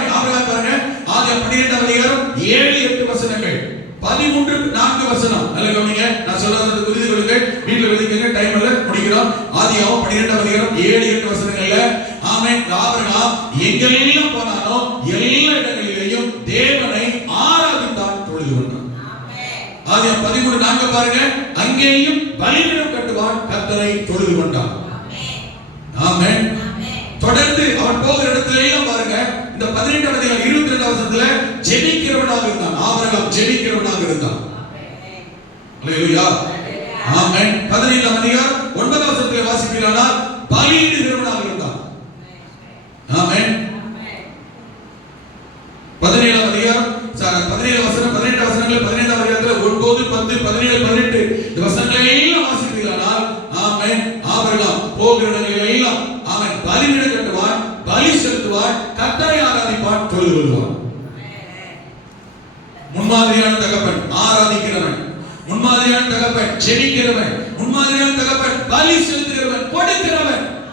பாருங்க, ஆதியாகமம் 12ஆம் அதிகாரம் 7-8 வசனங்கள், 13-4 வசனம். நல்ல கவனிங்க, நான் சொல்றது புரிந்து கொள்ளுங்க, வீட்ல எழுதிக்கங்க, டைம் இல்ல, முடிக்கிறோம். ஆதியாகமம் 12ஆம் அதிகாரம் 7-8 வசனங்கள்ல, ஆமென், ஆபிரகாம் எங்கெல்லாம் போனானோ எல்லா இடங்களிலேயும் தேவனை ஆராதித்தான், தொழுது கொண்டான். ஆதியாகமம் 13:4 பாருங்க, அங்கேயும் பலிபீடம் கட்டுவான், கர்த்தரை தொழுது கொண்டான். ஆமென். தொடர்ந்து அவன் போகிற இடத்துல எல்லாம் பாருங்க, இந்த 18ஆம் அதிகாரம் 22ஆம் வசனத்துல ஜெபிக்கிறவனாக இருந்தான். ஆபிரகாம் ஜெபிக்கிறவனாக இருந்தான். அல்லேலூயா. ஆமென். 17ஆம் அதிகாரம் 9ஆம் வசனத்துல வாசிக்கிறோம்னா பலியிடுகிறவனாக இருந்தான். ஆமென். 17ஆம் அதிகாரம் 17 வசனம், 18 வசனங்கள், 15ஆம் அதிகாரத்துல 9, 10, 17, 18 இந்த வசனங்களை எல்லாம் வாசிக்கிறீர்களானால், ஆமென், ஆபிரகாம் போகிற இடங்களில் எல்லாம் அவன் பலிபீடம் கட்டுவான், பலி செலுத்துவான், கர்த்தரை ஆராதிப்பான், தொழுது கொள்வான். முன்மாதிரியான தகப்பன், ஆராதிக்கிறவன், முன்மாதிரியான தகப்பன், ஜெபிக்கிறவன், முன்மாதிரியான தகப்பன், பலி செலுத்துகிறவன்,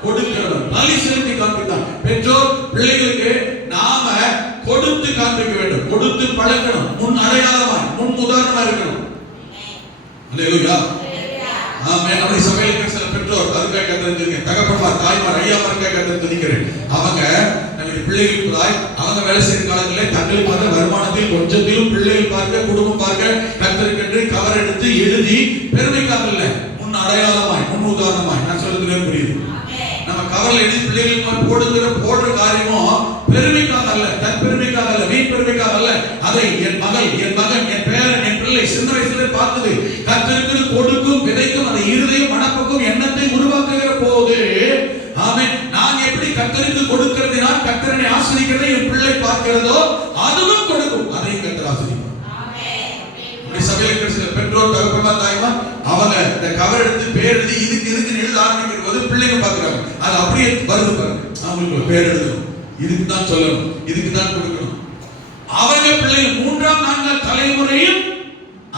கொடுக்கிறவன், பலி செலுத்தி காண்பித்தான். பெற்றோர் பிள்ளைகளுக்கு நாம கொடுத்து காண்பிக்க வேண்டும், கொடுத்து பழக்கணும், முன் அடையாளமாய், முன் உதாரணமா இருக்கணும். அல்லேலூயா. ஆமென். நம்முடைய சபையில சில பெற்றோர் அதுக்காக கத்தரிச்சிருக்கேன், தகப்பன்மார், தாய்மார், ஐயாமாருக்காக கத்தரிச்சிருக்கிறேன். அவங்க நம்முடைய பிள்ளைகளுக்குள்ளாய் அவங்க வேலை செய்யும் காலங்களில் தங்களுக்கான வருமானத்தில் கொஞ்சத்திலும் பிள்ளைகள் பார்க்க, குடும்பம் பார்க்க கத்தருக்கென்று கவர் எடுத்து எழுதி பெருமைக்காக இல்ல, முன் அடையாளமாய், முன் உதாரணமாய். நான் சொல்லுகிறேன், புரியுது? நம்ம கவர்ல எழுதி பிள்ளைகளுக்கு போடுற காரியமும் பெருமைக்காக அல்ல, தன் பெருமைக்காக அல்ல, வீண் பெருமைக்காக அல்ல, அதை என் மகள், என் மகன், என் பேரன், என் பிள்ளை சின்ன வயசுல பார்த்தது. கர்த்தருக்கு கொடுக்கும் விதைக்கும் அந்த இருதயம் மனப்பக்கும் எண்ணத்தை உருவாக்குகிற போது, ஆமென், நான் எப்படி கர்த்தருக்கு கொடுக்கிறதினால் கர்த்தரை ஆசீர்வதிக்கிறதை என் பிள்ளை பார்க்கிறதோ அதுவும் கொடுக்கும், அதையும் கர்த்தர் ஆசீர்வதிப்பார். சபையில் சில பெற்றோர், தகப்பன்மார், தாய்மார் அவங்க இந்த கவர் எடுத்து பேர் எழுதி இதுக்கு எழுத ஆரம்பிக்கிற போது பிள்ளைங்க பாக்குறாங்க, அது அப்படியே வருது பாருங்க. அவங்களுக்கு பேர் எழுதணும், இதுக்கு தான் சொல்லணும், இதுக்கு தான் கொடுக்கணும். அவங்க பிள்ளைகள் 3ஆம் 4ஆம் தலைமுறையில்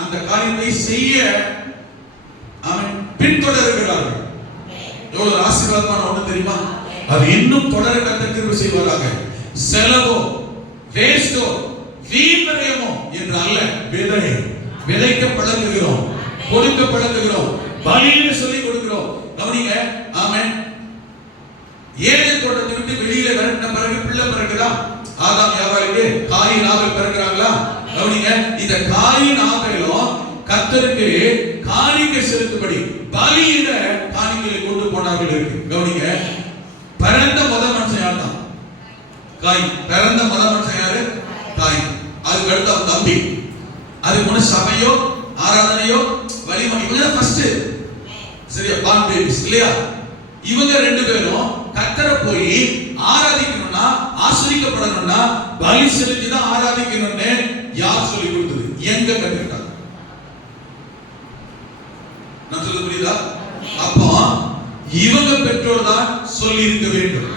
அந்த காரியத்தை செய்ய அவன் பின்தொடர்கிறார்கள். எவ்வளவு ஆசீர்வாதமான ஒண்ணு தெரியுமா? அது இன்னும் தொடர கர்த்தர் கிருபை செய்வாராக. செலவோ வேஸ்டோ வீணரையமோ என்று அல்ல, விதைக்க பழகுகிறோம், கொடுக்க பழகுகிறோம், பலியில சொல்லி கொடுக்கிறோம். கவனிங்க, ஆமென். ஏதேன் தோட்டத்தை விட்டு வெளியில விரட்டின பிறகு பிள்ளை பிறகுதா? ஆதாம் யாவாருக்கு காயின் ஆபேல் பிறகுறாங்களா? கவனிங்க, இந்த காயின் ஆபேலும் கர்த்தருக்கு காணிக்கை செலுத்தும்படி பலியிட காணிக்கையை கொண்டு போனார்கள் இருக்கு. கவனிங்க, பிறந்த முதல் மனுஷன் யார் தான்? காயின். பிறந்த முதல் மனுஷன் யாரு? காயின். அதுக்கு அடுத்து அவன் தம்பி. அதுக்கு முன்ன சபையோ ஆராதனையோ வழிமுறை இவங்க ஃபர்ஸ்ட். சரியா? பான் பேபிஸ் இல்லையா? இவங்க ரெண்டு பேரும் கர்த்தரை போய் ஆராதிக்கணும்னா, ஆசீர்வதிக்கப்படணும்னா பலி செலுத்தி தான் ஆராதிக்கணும்னு யார் சொல்லி கொடுத்தது? எங்க கத்துக்கிட்டாங்க? நான் சொல்ல புரியுதா? அப்போ இவங்க பெற்றோர் தான் சொல்லி இருக்க வேண்டும்,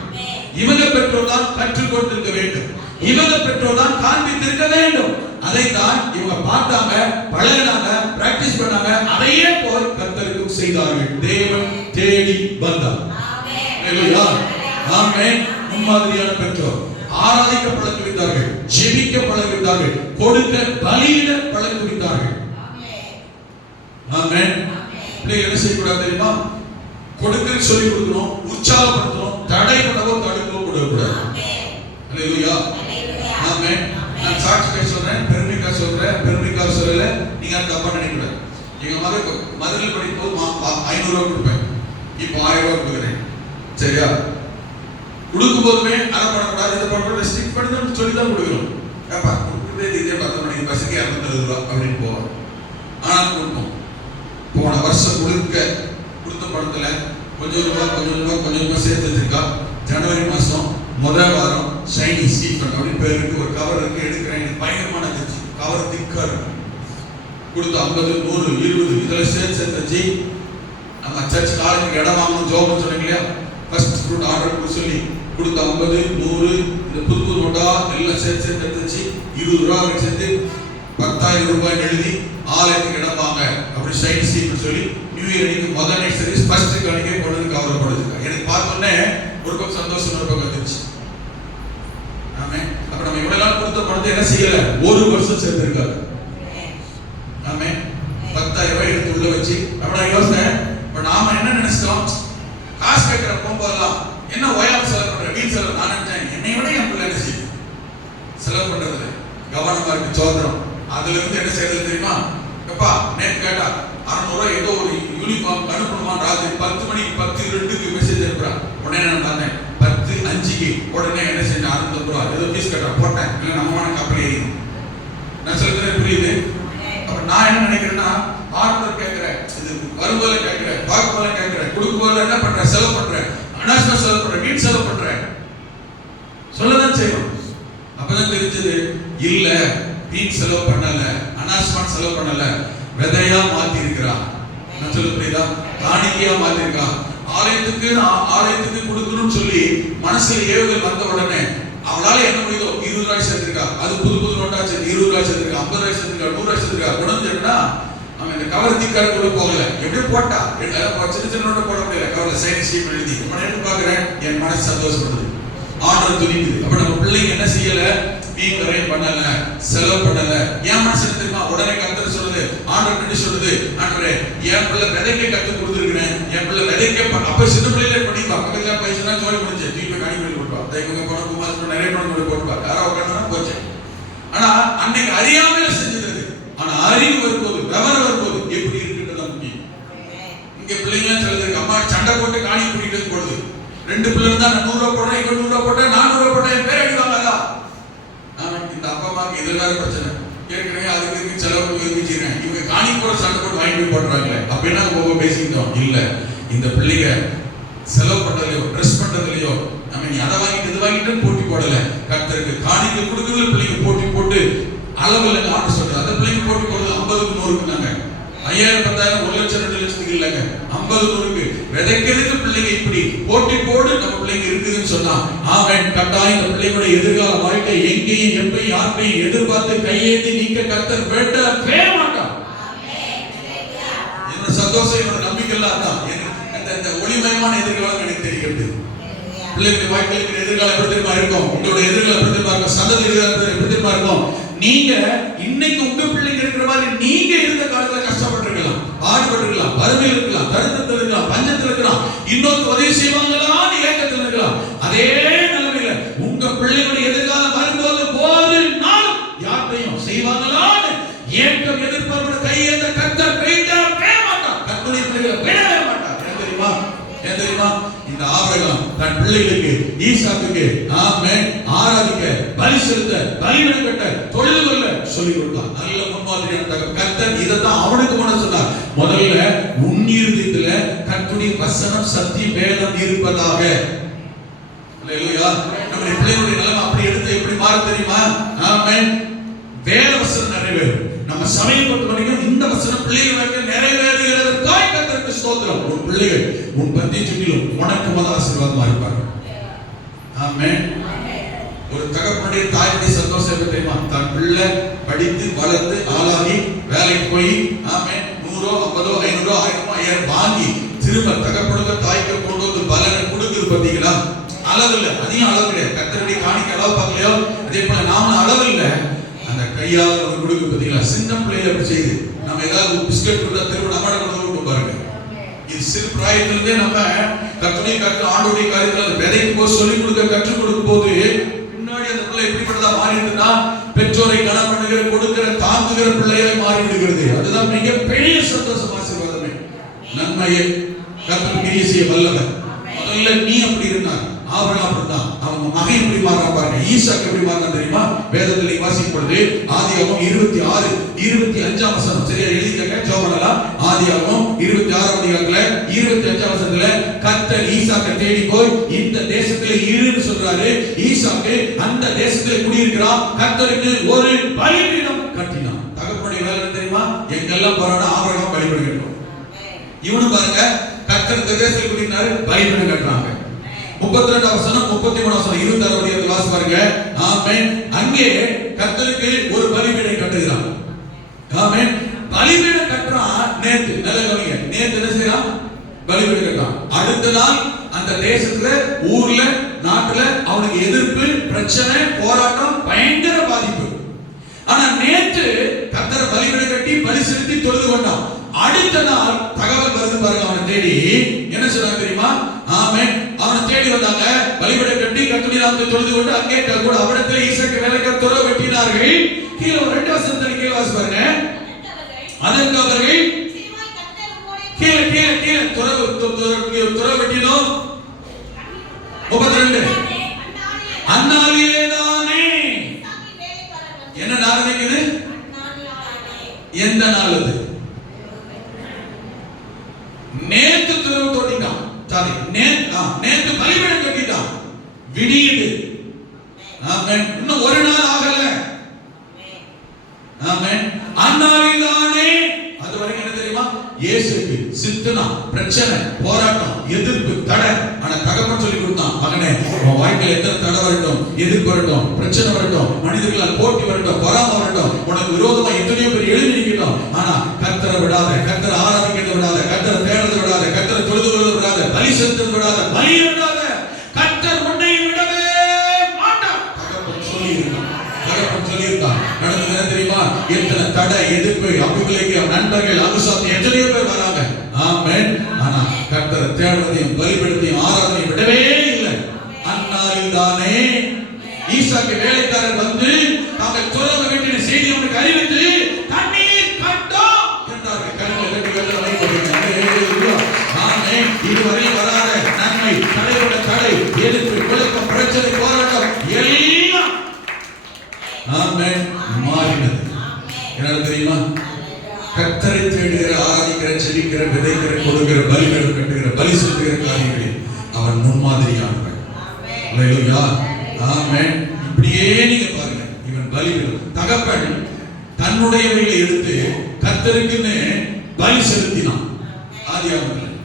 இவங்க பெற்றோர் தான் கற்றுக் கொடுத்திருக்க வேண்டும், இவங்க பெற்றோர் தான் காண்பித்திருக்க வேண்டும். அதைத்தான் இவங்க பார்த்தாங்க, பழகினாங்க, பிராக்டிஸ் பண்ணாங்க, அதையே போய் கர்த்தருக்கு செய்தார்கள். தேவன் தேடி வந்தார். ஹalleluya, ஆமென். முன்மாதிரியான பெற்றோர் ஆராதிக்க பழகுவித்தார்கள், ஜெபிக்க பழகுவித்தார்கள், கொடுக்க பலியிட பழகுவித்தார்கள். ஆமென். பிள்ளைகள் என்ன செய்யக்கூடாது தெரியுமா? கொடுக்க சொல்லி கொடுக்கணும், உற்சாகப்படுத்தணும், தடை பண்ணவோ தடுக்கவோ கூடாது. ஹalleluya, ஆமென். நான் சாட்சி சொல்றேன், பெருமைக்கா சொல்றேன், பெருமைக்கா சொல்லல, நீங்க தப்பா நினைக்கக்கூடாது. எங்க மகன் மதுரையில் படிக்கும் போது 500 ரூபாய் கொடுப்பேன், இப்போ 1000 ரூபாய் கொடுக்குறேன். சரியா? கொடுக்கும் போதுமே அதை பண்ணக்கூடாது, இதை பண்ணக்கூடாது, ஸ்டிக் பண்ணி சொல்லி தான் கொடுக்குறோம். ஏப்பா கொடுக்குறதே இதே 10 மணிக்கு பஸ்ஸுக்கு 230 ரூபா அப்படின்னு போவோம். ஆனால் கொடுப்போம். போன வருஷம் கொடுத்த பணத்துல கொஞ்சம் ரூபாய் சேர்த்து வச்சிருக்கா. ஜனவரி மாசம் முதல் வாரம் ஷைனி ஸ்டீஃபன் அப்படின்னு பேர் இருக்கு, ஒரு கவர் இருக்கு, எடுக்கிறேன். எனக்கு பயங்கரமான இருந்துச்சு. கவர் திக்கா இருக்கு. கொடுத்த 50, 100, 20 இதெல்லாம் சேர்த்து வச்சு நம்ம சர்ச் காலேஜுக்கு இடம் வாங்கணும் ஜோபம் சொன்னீங்க இல்லையா? ஃபர்ஸ்ட் ஃப்ரூட் ஆர்டர் கொடுக்க சொல்லி கொடுத்த 50, 100 இந்த புது நோட்டா எல்லாம் சேர்த்து வச்சு 20 ரூபா சேர்த்து 10,000 ரூபாய் எழுதி ஆலயத்துக்கு இடம் வாங்க அப்படி ஷைனி ஸ்டீஃபன் சொல்லி நியூ இயர் அன்னைக்கு முதல் நைட் சர்வீஸ் ஃபர்ஸ்ட் கணிக்கே கொண்டு வந்து கவர் போடுது. எனக்கு பார்த்தோன்னே ஒரு பக்கம் சந்தோஷம், ஒரு பக்கம் வந்துச்சு. ஆமென். அப்ப நம்ம இவ்வளவு நாள் கொடுத்த பணத்தை என்ன செய்யல? ஒரு வருஷம் சேர்த்திருக்காரு. ஆமென். 10,000 ரூபாய் எடுத்து உள்ள வச்சு அப்படியே யோசனை. இப்ப நாம என்ன நினைச்சோம்? காசு கேட்கிற போகும்போதெல்லாம் என்ன ஓயாம செலவு பண்ற, வீண் செலவு. நான் நினைச்சேன் என்னை விட என் பிள்ளை என்ன செய்யும்? செலவு பண்றது கவனமா இருக்கு, சோதரம். அதுல இருந்து என்ன செய்யறது தெரியுமா? எப்பா நேற்று கேட்டா 600 ரூபாய் ஏதோ ஒரு யூனிஃபார்ம் அனுப்பணுமா? ராத்திரி 10 மணிக்கு 10:02க்கு மெசேஜ் அனுப்புறான். உடனே நான் பார்த்தேன் 10:05க்கு உடனே என்ன செஞ்சேன்? 600 ரூபாய் ஏதோ ஃபீஸ் கட்ட போட்டேன். இல்லை நம்ம கப்பல் ஏறி நான் சொல்றது புரியுது. அப்ப நான் என்ன நினைக்கிறேன்னா, ஆர்டர் கேட்கிறேன், இது வரும்போது கேட்கிறேன், பார்க்கும்போது கேட்கிறேன், கொடுக்கும்போது என்ன பண்றேன்? செலவு பண்றேன், அனாவசியமா செலவு பண்றேன், வீண் செலவு பண்றேன். சொல்லதான் செய்யணும். அப்பதான் தெரிஞ்சது, இல்ல வீண் செலவு பண்ணல, அனாவசியமான செலவு பண்ணல, விதையா மாத்தி இருக்கிறா. நான் சொல்ல புரியுதா? காணிக்கையா மாத்தி இருக்கா. ஆலயத்துக்கு கொடுக்கணும்னு சொல்லி மனசுல ஏவுகள் வந்த உடனே அவளால என்ன முடியுதோ 20 ரூபாய் சேர்த்திருக்கா. அது புது நோட்டா சேர்த்து 20 ரூபாய் சேர்த்திருக்கா, 50 ரூபாய் சேர்த்திருக்கா, 100 ரூபாய் சேர்த்திருக்கா. குணம்னா அவன் இந்த கவர் திக்கார கூட போகல, எப்படியோ போட்டா. சின்ன நோட்டை போட முடியல, கவர்ல சைன் ஷீட் எழுதி ரொம்ப நேரம் பாக்குறேன். என் மனசு சந்தோஷப்படுது, ஆர்டர் துணிக்குது. அப்ப நம்ம பிள்ளைங்க என்ன செய்யல? வீண் விரயம் பண்ணல, செலவு பண்ணல. என் மனசு தெரியுமா? உடனே கர்த்தர் சொல்லுது, ஆண்டவர் என்ன சொல்லுது? ஆண்டவரே, என் பிள்ளை விதைக்க கத்து கொடுத்துருக்கிறேன், என் பிள்ளை விதைக்க. அப்ப சின்ன பிள்ளைல படிப்பா, பக்கத்துல பைசா ஜோலி முடிஞ்சு தூக்கி காணி பண்ணி கொடுப்பா. இவங்க பணம் குமார் நிறைய பணம் கொண்டு போட்டுப்பா, யாரோ உட்காந்து போச்சு. ஆனா அன்னைக்கு அறியாமையில செஞ்சது. ஆனா அறிவு வரும்போது, விவரம் வரும்போது எப்படி இருக்குன்றதான் முக்கியம். இங்க பிள்ளைங்க சொல்லுது, அம்மா சண்டை போட்டு காணி கூட்டிட்டு போடுது. 2 பிள்ளை இருந்தா 100 ரூபாய் போடுறேன், இவன் 100 ரூபாய் போட்டேன், 400 ரூபாய் போட்டேன், என் பேர் அடிவாங்க. இந்த அப்பா அம்மாக்கு இதுல வேற பிரச்சனை. ஏற்கனவே அதுக்கு செலவு வச்சுக்கிறேன், இவங்க காணி கூட சண்டை போட்டு வாங்கி போய் போடுறாங்களே அப்படின்னா பேசிக்கிட்டோம். இல்ல, இந்த பிள்ளைங்க செலவு பண்றதுலையோ ட்ரெஸ் பண்றதுலையோ நம்ம நீ அதை வாங்கிட்டு இது வாங்கிட்டு போட்டி போடல. கர்த்தருக்கு காணிக்கை கொடுக்குறதுல பிள்ளைங்க போட்டி போட்டு அளவு இல்லைங்க ஆண்டு சொல்றது. அந்த பிள்ளைங்க போட்டி போடுறது 50க்கு 100க்கு நாங்க 5000 10,000 1 லட்சம் 2 லட்சத்துக்கு இல்லைங்க, 50 100க்கு விதைக்கிறதுக்கு பிள்ளைங்க இப்படி போட்டி போடு நம்ம பிள்ளைங்க இருக்குதுன்னு சொன்னா ஆமென். கட்டாயம் இந்த பிள்ளைங்களுடைய எதிர்கால வாழ்க்கை எங்கேயும் எப்பயும் யார்கிட்டையும் எதிர்பார்த்து கையேந்தி நீங்க கர்த்தர் வேண்டவே மாட்டார். என்னோட சந்தோஷம் என்னோட நம்பிக்கை எல்லாம் தான். இந்த ஒளிமயமான எதிர்காலம் எனக்கு தெரிகிறது. பிள்ளைகளுடைய வாழ்க்கையில் எதிர்காலம் எப்படி தெரியுமா இருக்கும்? உங்களுடைய எதிர்காலம் எப்படி தெரியுமா இருக்கும்? சந்ததி எதிர்காலம் எப்படி தெரியுமா இருக்கும்? நீங்க இன்னைக்கு உங்க பிள்ளைங்க இருக்கிற மாதிரி நீங்க இருந்த காலத்துல கஷ்டப்பட்டிருக்கலாம், பாடுபட்டிருக்கலாம், வறுமையில் இருக்கலாம், தரித்திரத்தில் இருக்கலாம், பஞ்சத்தில் இருக்கலாம், இன்னொரு உதவி செய்வாங்களான்னு ஏக்கத்தில் இருக்கலாம். அதே நிலைமையில உங்க பிள்ளைகளுடைய எதிர்காலம் வரும்போது ஒரு நாள் யார்கிட்டையும் செய்வாங்களான்னு ஏக்கம் எதிர்பார்ப்பு கையேந்த கர்த்தர் விடவே மாட்டார். கர்த்தருடைய பிள்ளைகளை விடவே மாட்டார். ஏன் தெரியுமா? ஏன் தெரியுமா? இந்த ஆபிரகாம் தன் பிள்ளைகளுக்கு ஈசாக்குக்கு ஆமென் ஆராதிக்க, பலி செலுத்த, பலியிட கட்ட, தொழில் கொள்ள சொல்லி கொடுத்தார். நல்ல முன்மாதிரியான கர்த்தர் இதைத்தான் அவனுக்கு பண்ண சொன்னார். முதல்ல உன் இருதயத்துல கர்த்தருடைய வசனம் சத்தியம் வேதம் இருப்பதாக. அல்லேலூயா. நம்முடைய பிள்ளைகளுடைய நிலைமை அப்படி எடுத்து எப்படி மாறும் தெரியுமா? ஆமென். வேத வசனம் நிறைவேறும். நம்ம சமயம் பொறுத்த வரைக்கும் இந்த வசனம் பிள்ளைகளுக்கு நிறைவேறுகிறதற்காக கர்த்தருக்கு ஸ்தோத்திரம். உன் பிள்ளைகள் உன் பத்தி சுற்றிலும் உனக்கு மத ஆசீர்வாதமா இருப்பாங்க. ஆமென். ஒரு தகப்பனுடைய தாயுடைய சந்தோஷம் எப்படி தெரியுமா? தன் பிள்ளை படித்து வளர்த்து ஆளாகி வேலைக்கு போய் ஆமென் 100 50 500 1000 5000 வாங்கி திரும்ப தகப்பனுக்கு தாய்க்கு கொண்டு வந்து பலனை கொடுக்குது. பார்த்தீங்களா? அளவு இல்லை, அதிகம் அளவு கிடையாது. கர்த்தருடைய காணிக்கை அளவு பார்க்கலையோ அதே போல நாம அளவு இல்லை, அந்த கையால் ஒரு கொடுக்கு. பார்த்தீங்களா? சின்ன பிள்ளைகள் அப்படி செய்து நம்ம ஏதாவது பிஸ்கட் கொடுத்தா திரும்ப நம்மட கொண்டு பாருங்க. இது சிறு பிராயத்திலிருந்தே நம்ம கர்த்தருடைய ஆண்டுடைய காரியத்தில் விதைக்கு போது சொல்லிக் கொடுக்க கற்றுக் கொடுக்கும் போது பின்னாடி அந்த பிள்ளை எப்படிப்பட்டதா மாறிடுதுன்னா பெற்றோரை கனம் பண்ணுகிற கொடுக்கிற தாங்குகிற பிள்ளையாய் மாறி விடுகிறது. அதுதான் மிகப்பெரிய சந்தோஷம், ஆசீர்வாதமே, நன்மையை கர்த்தர் கிரியை செய்ய வல்லவர். முதல்ல நீ அப்படி இருந்தார், ஆபிரகாம் அப்படிதான். அவங்க மகன் எப்படி மாறினா பாருங்க. ஈசாக்கு எப்படி மாறினா தெரியுமா? வேதத்தில் வாசிக்கும் பொழுது ஆதியாகமம் 26 25 வசனம் சரியா எழுதிக்கங்க, ஜெபம் பண்ணலாம். ஆதியாகமம் 26 அதிகாரத்துல 25 வசனத்துல கர்த்தர் ஈசாக்கை தேடி போய் இந்த தேசத்துல இருன்னு சொல்றாரு. ஈசாக்கு அந்த தேசத்துல குடியிருக்கிறான். கர்த்தருக்கு ஒரு பலிபீடம் கட்டினான். தகப்பனுடைய வேலை தெரியுமா? எங்கெல்லாம் போறானோ ஆபிரகாம் பலிபீடம். இவனு பாருங்க, கர்த்தர் இந்த தேசத்துல குடியிருந்தாரு, பலிபீடம் கட்டுறாங்க. 32 வசனம் 33 வசனம் 26 அதிகாரத்துல வாசி பாருங்க. ஆமென். அங்கே கர்த்தருக்கு ஒரு பலிபீடம் கட்டுகிறான். ஆமென். பலிபீடம் கட்டுறான். நேத்து நல்ல கவனிங்க, நேத்து என்ன செய்யறான்? பலிபீடம் கட்டுறான். அடுத்த நாள் அந்த தேசத்துல ஊர்ல நாட்டுல அவனுக்கு எதிர்ப்பு, பிரச்சனை, போராட்டம், பயங்கர பாதிப்பு. ஆனா நேத்து கர்த்தர் பலிபீடம் கட்டி பலி செலுத்தி தொழுது கொண்டான். அடுத்த நாள் தகவல் வருது பாருங்க, அவனை தேடி என்ன சொன்னாங்க தெரியுமா? ஆமென். அவனை தேடி வந்தாங்க, பலிபீடம் கட்டி கர்த்தருடைய நாமத்தை தொழுது கொண்டு அங்கே கூட அவரிடத்தில் ஈசாக்கு வேலைக்காரர் துறவு வெட்டினார்கள். கீழே 2 வசனத்துல கீழே வாசி பாருங்க. அதற்கு அவர்கள் கீழே கீழே கீழே துறவு வெட்டினோம். 32 அந்நாளிலே தானே என்ன நாள் இருக்குது? எந்த நாள் அது? நேத்து துறவு தோட்டிட்டான். சாரி, நேத்து பலிபீடம் கட்டிட்டான். விடியுது. ஆமென். இன்னும் ஒரு நாள் ஆகல. ஆமென். அந்நாளிலே அது வரைக்கும் என்ன தெரியுமா? இயேசுக்கு சித்தனா, பிரச்சனை, போராட்டம், எதிர்ப்பு, தடை. ஆனா தகப்பன் சொல்லி கொடுத்தான், மகனே உன் வாழ்க்கையில் எத்தனை தடை வரட்டும், எதிர்ப்பு வரட்டும், பிரச்சனை வரட்டும், மனிதர்களால் போட்டி வரட்டும், பொறாமை வரட்டும், உனக்கு விரோதமா எத்தனையோ பேர் எழுதி நிற்கட்டும், ஆனா கர்த்தரை விடாத, கர்த்தரை ஆராதிக்கிறத விடாத, கர்த்தரை தேடுறத விடாத, கர்த்தரை தொழுது கொள்வதை விடாத, பலி செலுத்துறத விடாத, பலியை விடாத, கர்த்தர் உன்னை விடவே மாட்டார். தகப்பன் சொல்லியிருக்கான். தகப்பன் சொல்லியிருக்கான். நடந்தது என்ன தெரியுமா? எத்தனை தடை, எதிர்ப்பு, அபுகுலைக்கு நண்பர்கள், அனுசாத்தி எத்தனையோ பேர் வராங்க. ஆமென். ஆனா கர்த்தரை தேடுறதையும் பலிபீடத்தையும் ஆராதனையும் விடவே இல்லை. அந்நாளில் தானே ஈசாக்கு வேலைக்காரர் வந்து தாங்கள் துறவு வெட்டின செய்தி அவனுக்கு அறிவித்து தண்ணீர் கட்டோம் என்றார்கள். கண்ணில் கட்டி வெள்ளம் வைக்கப்படுகிறாங்க. ஆமென். இதுவரை வராத நன்மை, தடையோட தடை, எதிர்ப்பு, குழப்பம், பிரச்சனை, போராட்டம் எல்லாம் ஆமென் என்ன தெரியுமா? கர்த்தரை தேடுகிற, ஆராதிக்கிற, செபிக்கிற, விதைக்கிற, கொடுக்கிற, பலிகள் கட்டுகிற, பலி செலுத்துகிற காரியங்களில் அவன் முன்மாதிரியானவன். அல்லேலூயா, ஆமென். இப்படியே நீங்க பாருங்க, இவன் பலிகள். தகப்பன் தன்னுடையவைகளை எடுத்து கர்த்தருக்குன்னு பலி செலுத்தினான். ஆதியாகமத்தில்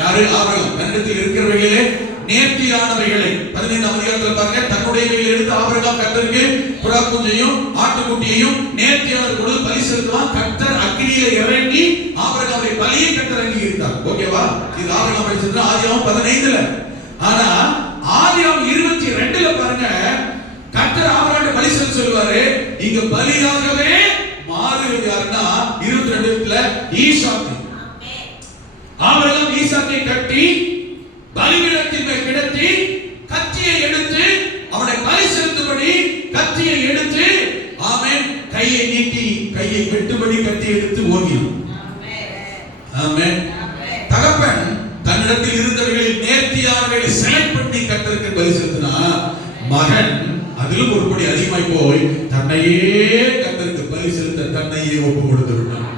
யாரு? ஆபிரகாம். தன்னிடத்தில் இருக்கிறவைகளே நேர்த்தியானவைகளை 15ஆம் அதிகாரத்தில் பாருங்க, தன்னுடையவைகளை எடுத்து ஆபிரகாம் கர்த்தருக்கு புறா குஞ்சையும் ஆட்டுக்குட்டியையும் நேர்த்தியான பொழுது பலி செலுத்துவான். கர்த்தர் அக்கினியில இறங்கி ஆபிரகாமை பலியை கர்த்தர் அங்கீகரித்தார். ஓகேவா? இது ஆபிரகாம் படிச்சது ஆதியாகமம் 15ல. ஆனா ஆதியாகமம் 22ல பாருங்க, கர்த்தர் ஆபிரகாமை பலி செலுத்த சொல்லுவாரு. இங்க பலியாகவே மாறுவது யாருன்னா 22ல ஈசாக்கு. ஆபிரகாம் ஈசாக்கை கட்டி பலிபீடத்தின் மேல் கிடத்தி கத்தியை எடுத்து அவனை பலி செலுத்தும்படி கத்தியை எடுத்து, ஆமென், கையை நீட்டி கையை வெட்டும்படி கத்தியை எடுத்து ஓங்கினான். ஆமென். தகப்பன் தன்னிடத்தில் இருந்தவர்களில் நேர்த்தியானவர்களை செலக்ட் பண்ணி கர்த்தருக்கு பலி செலுத்தினா, மகன் அதிலும் ஒரு படி அதிகமாய் போய் தன்னையே கர்த்தருக்கு பலி செலுத்த தன்னையே ஒப்பு கொடுத்து விட்டான்.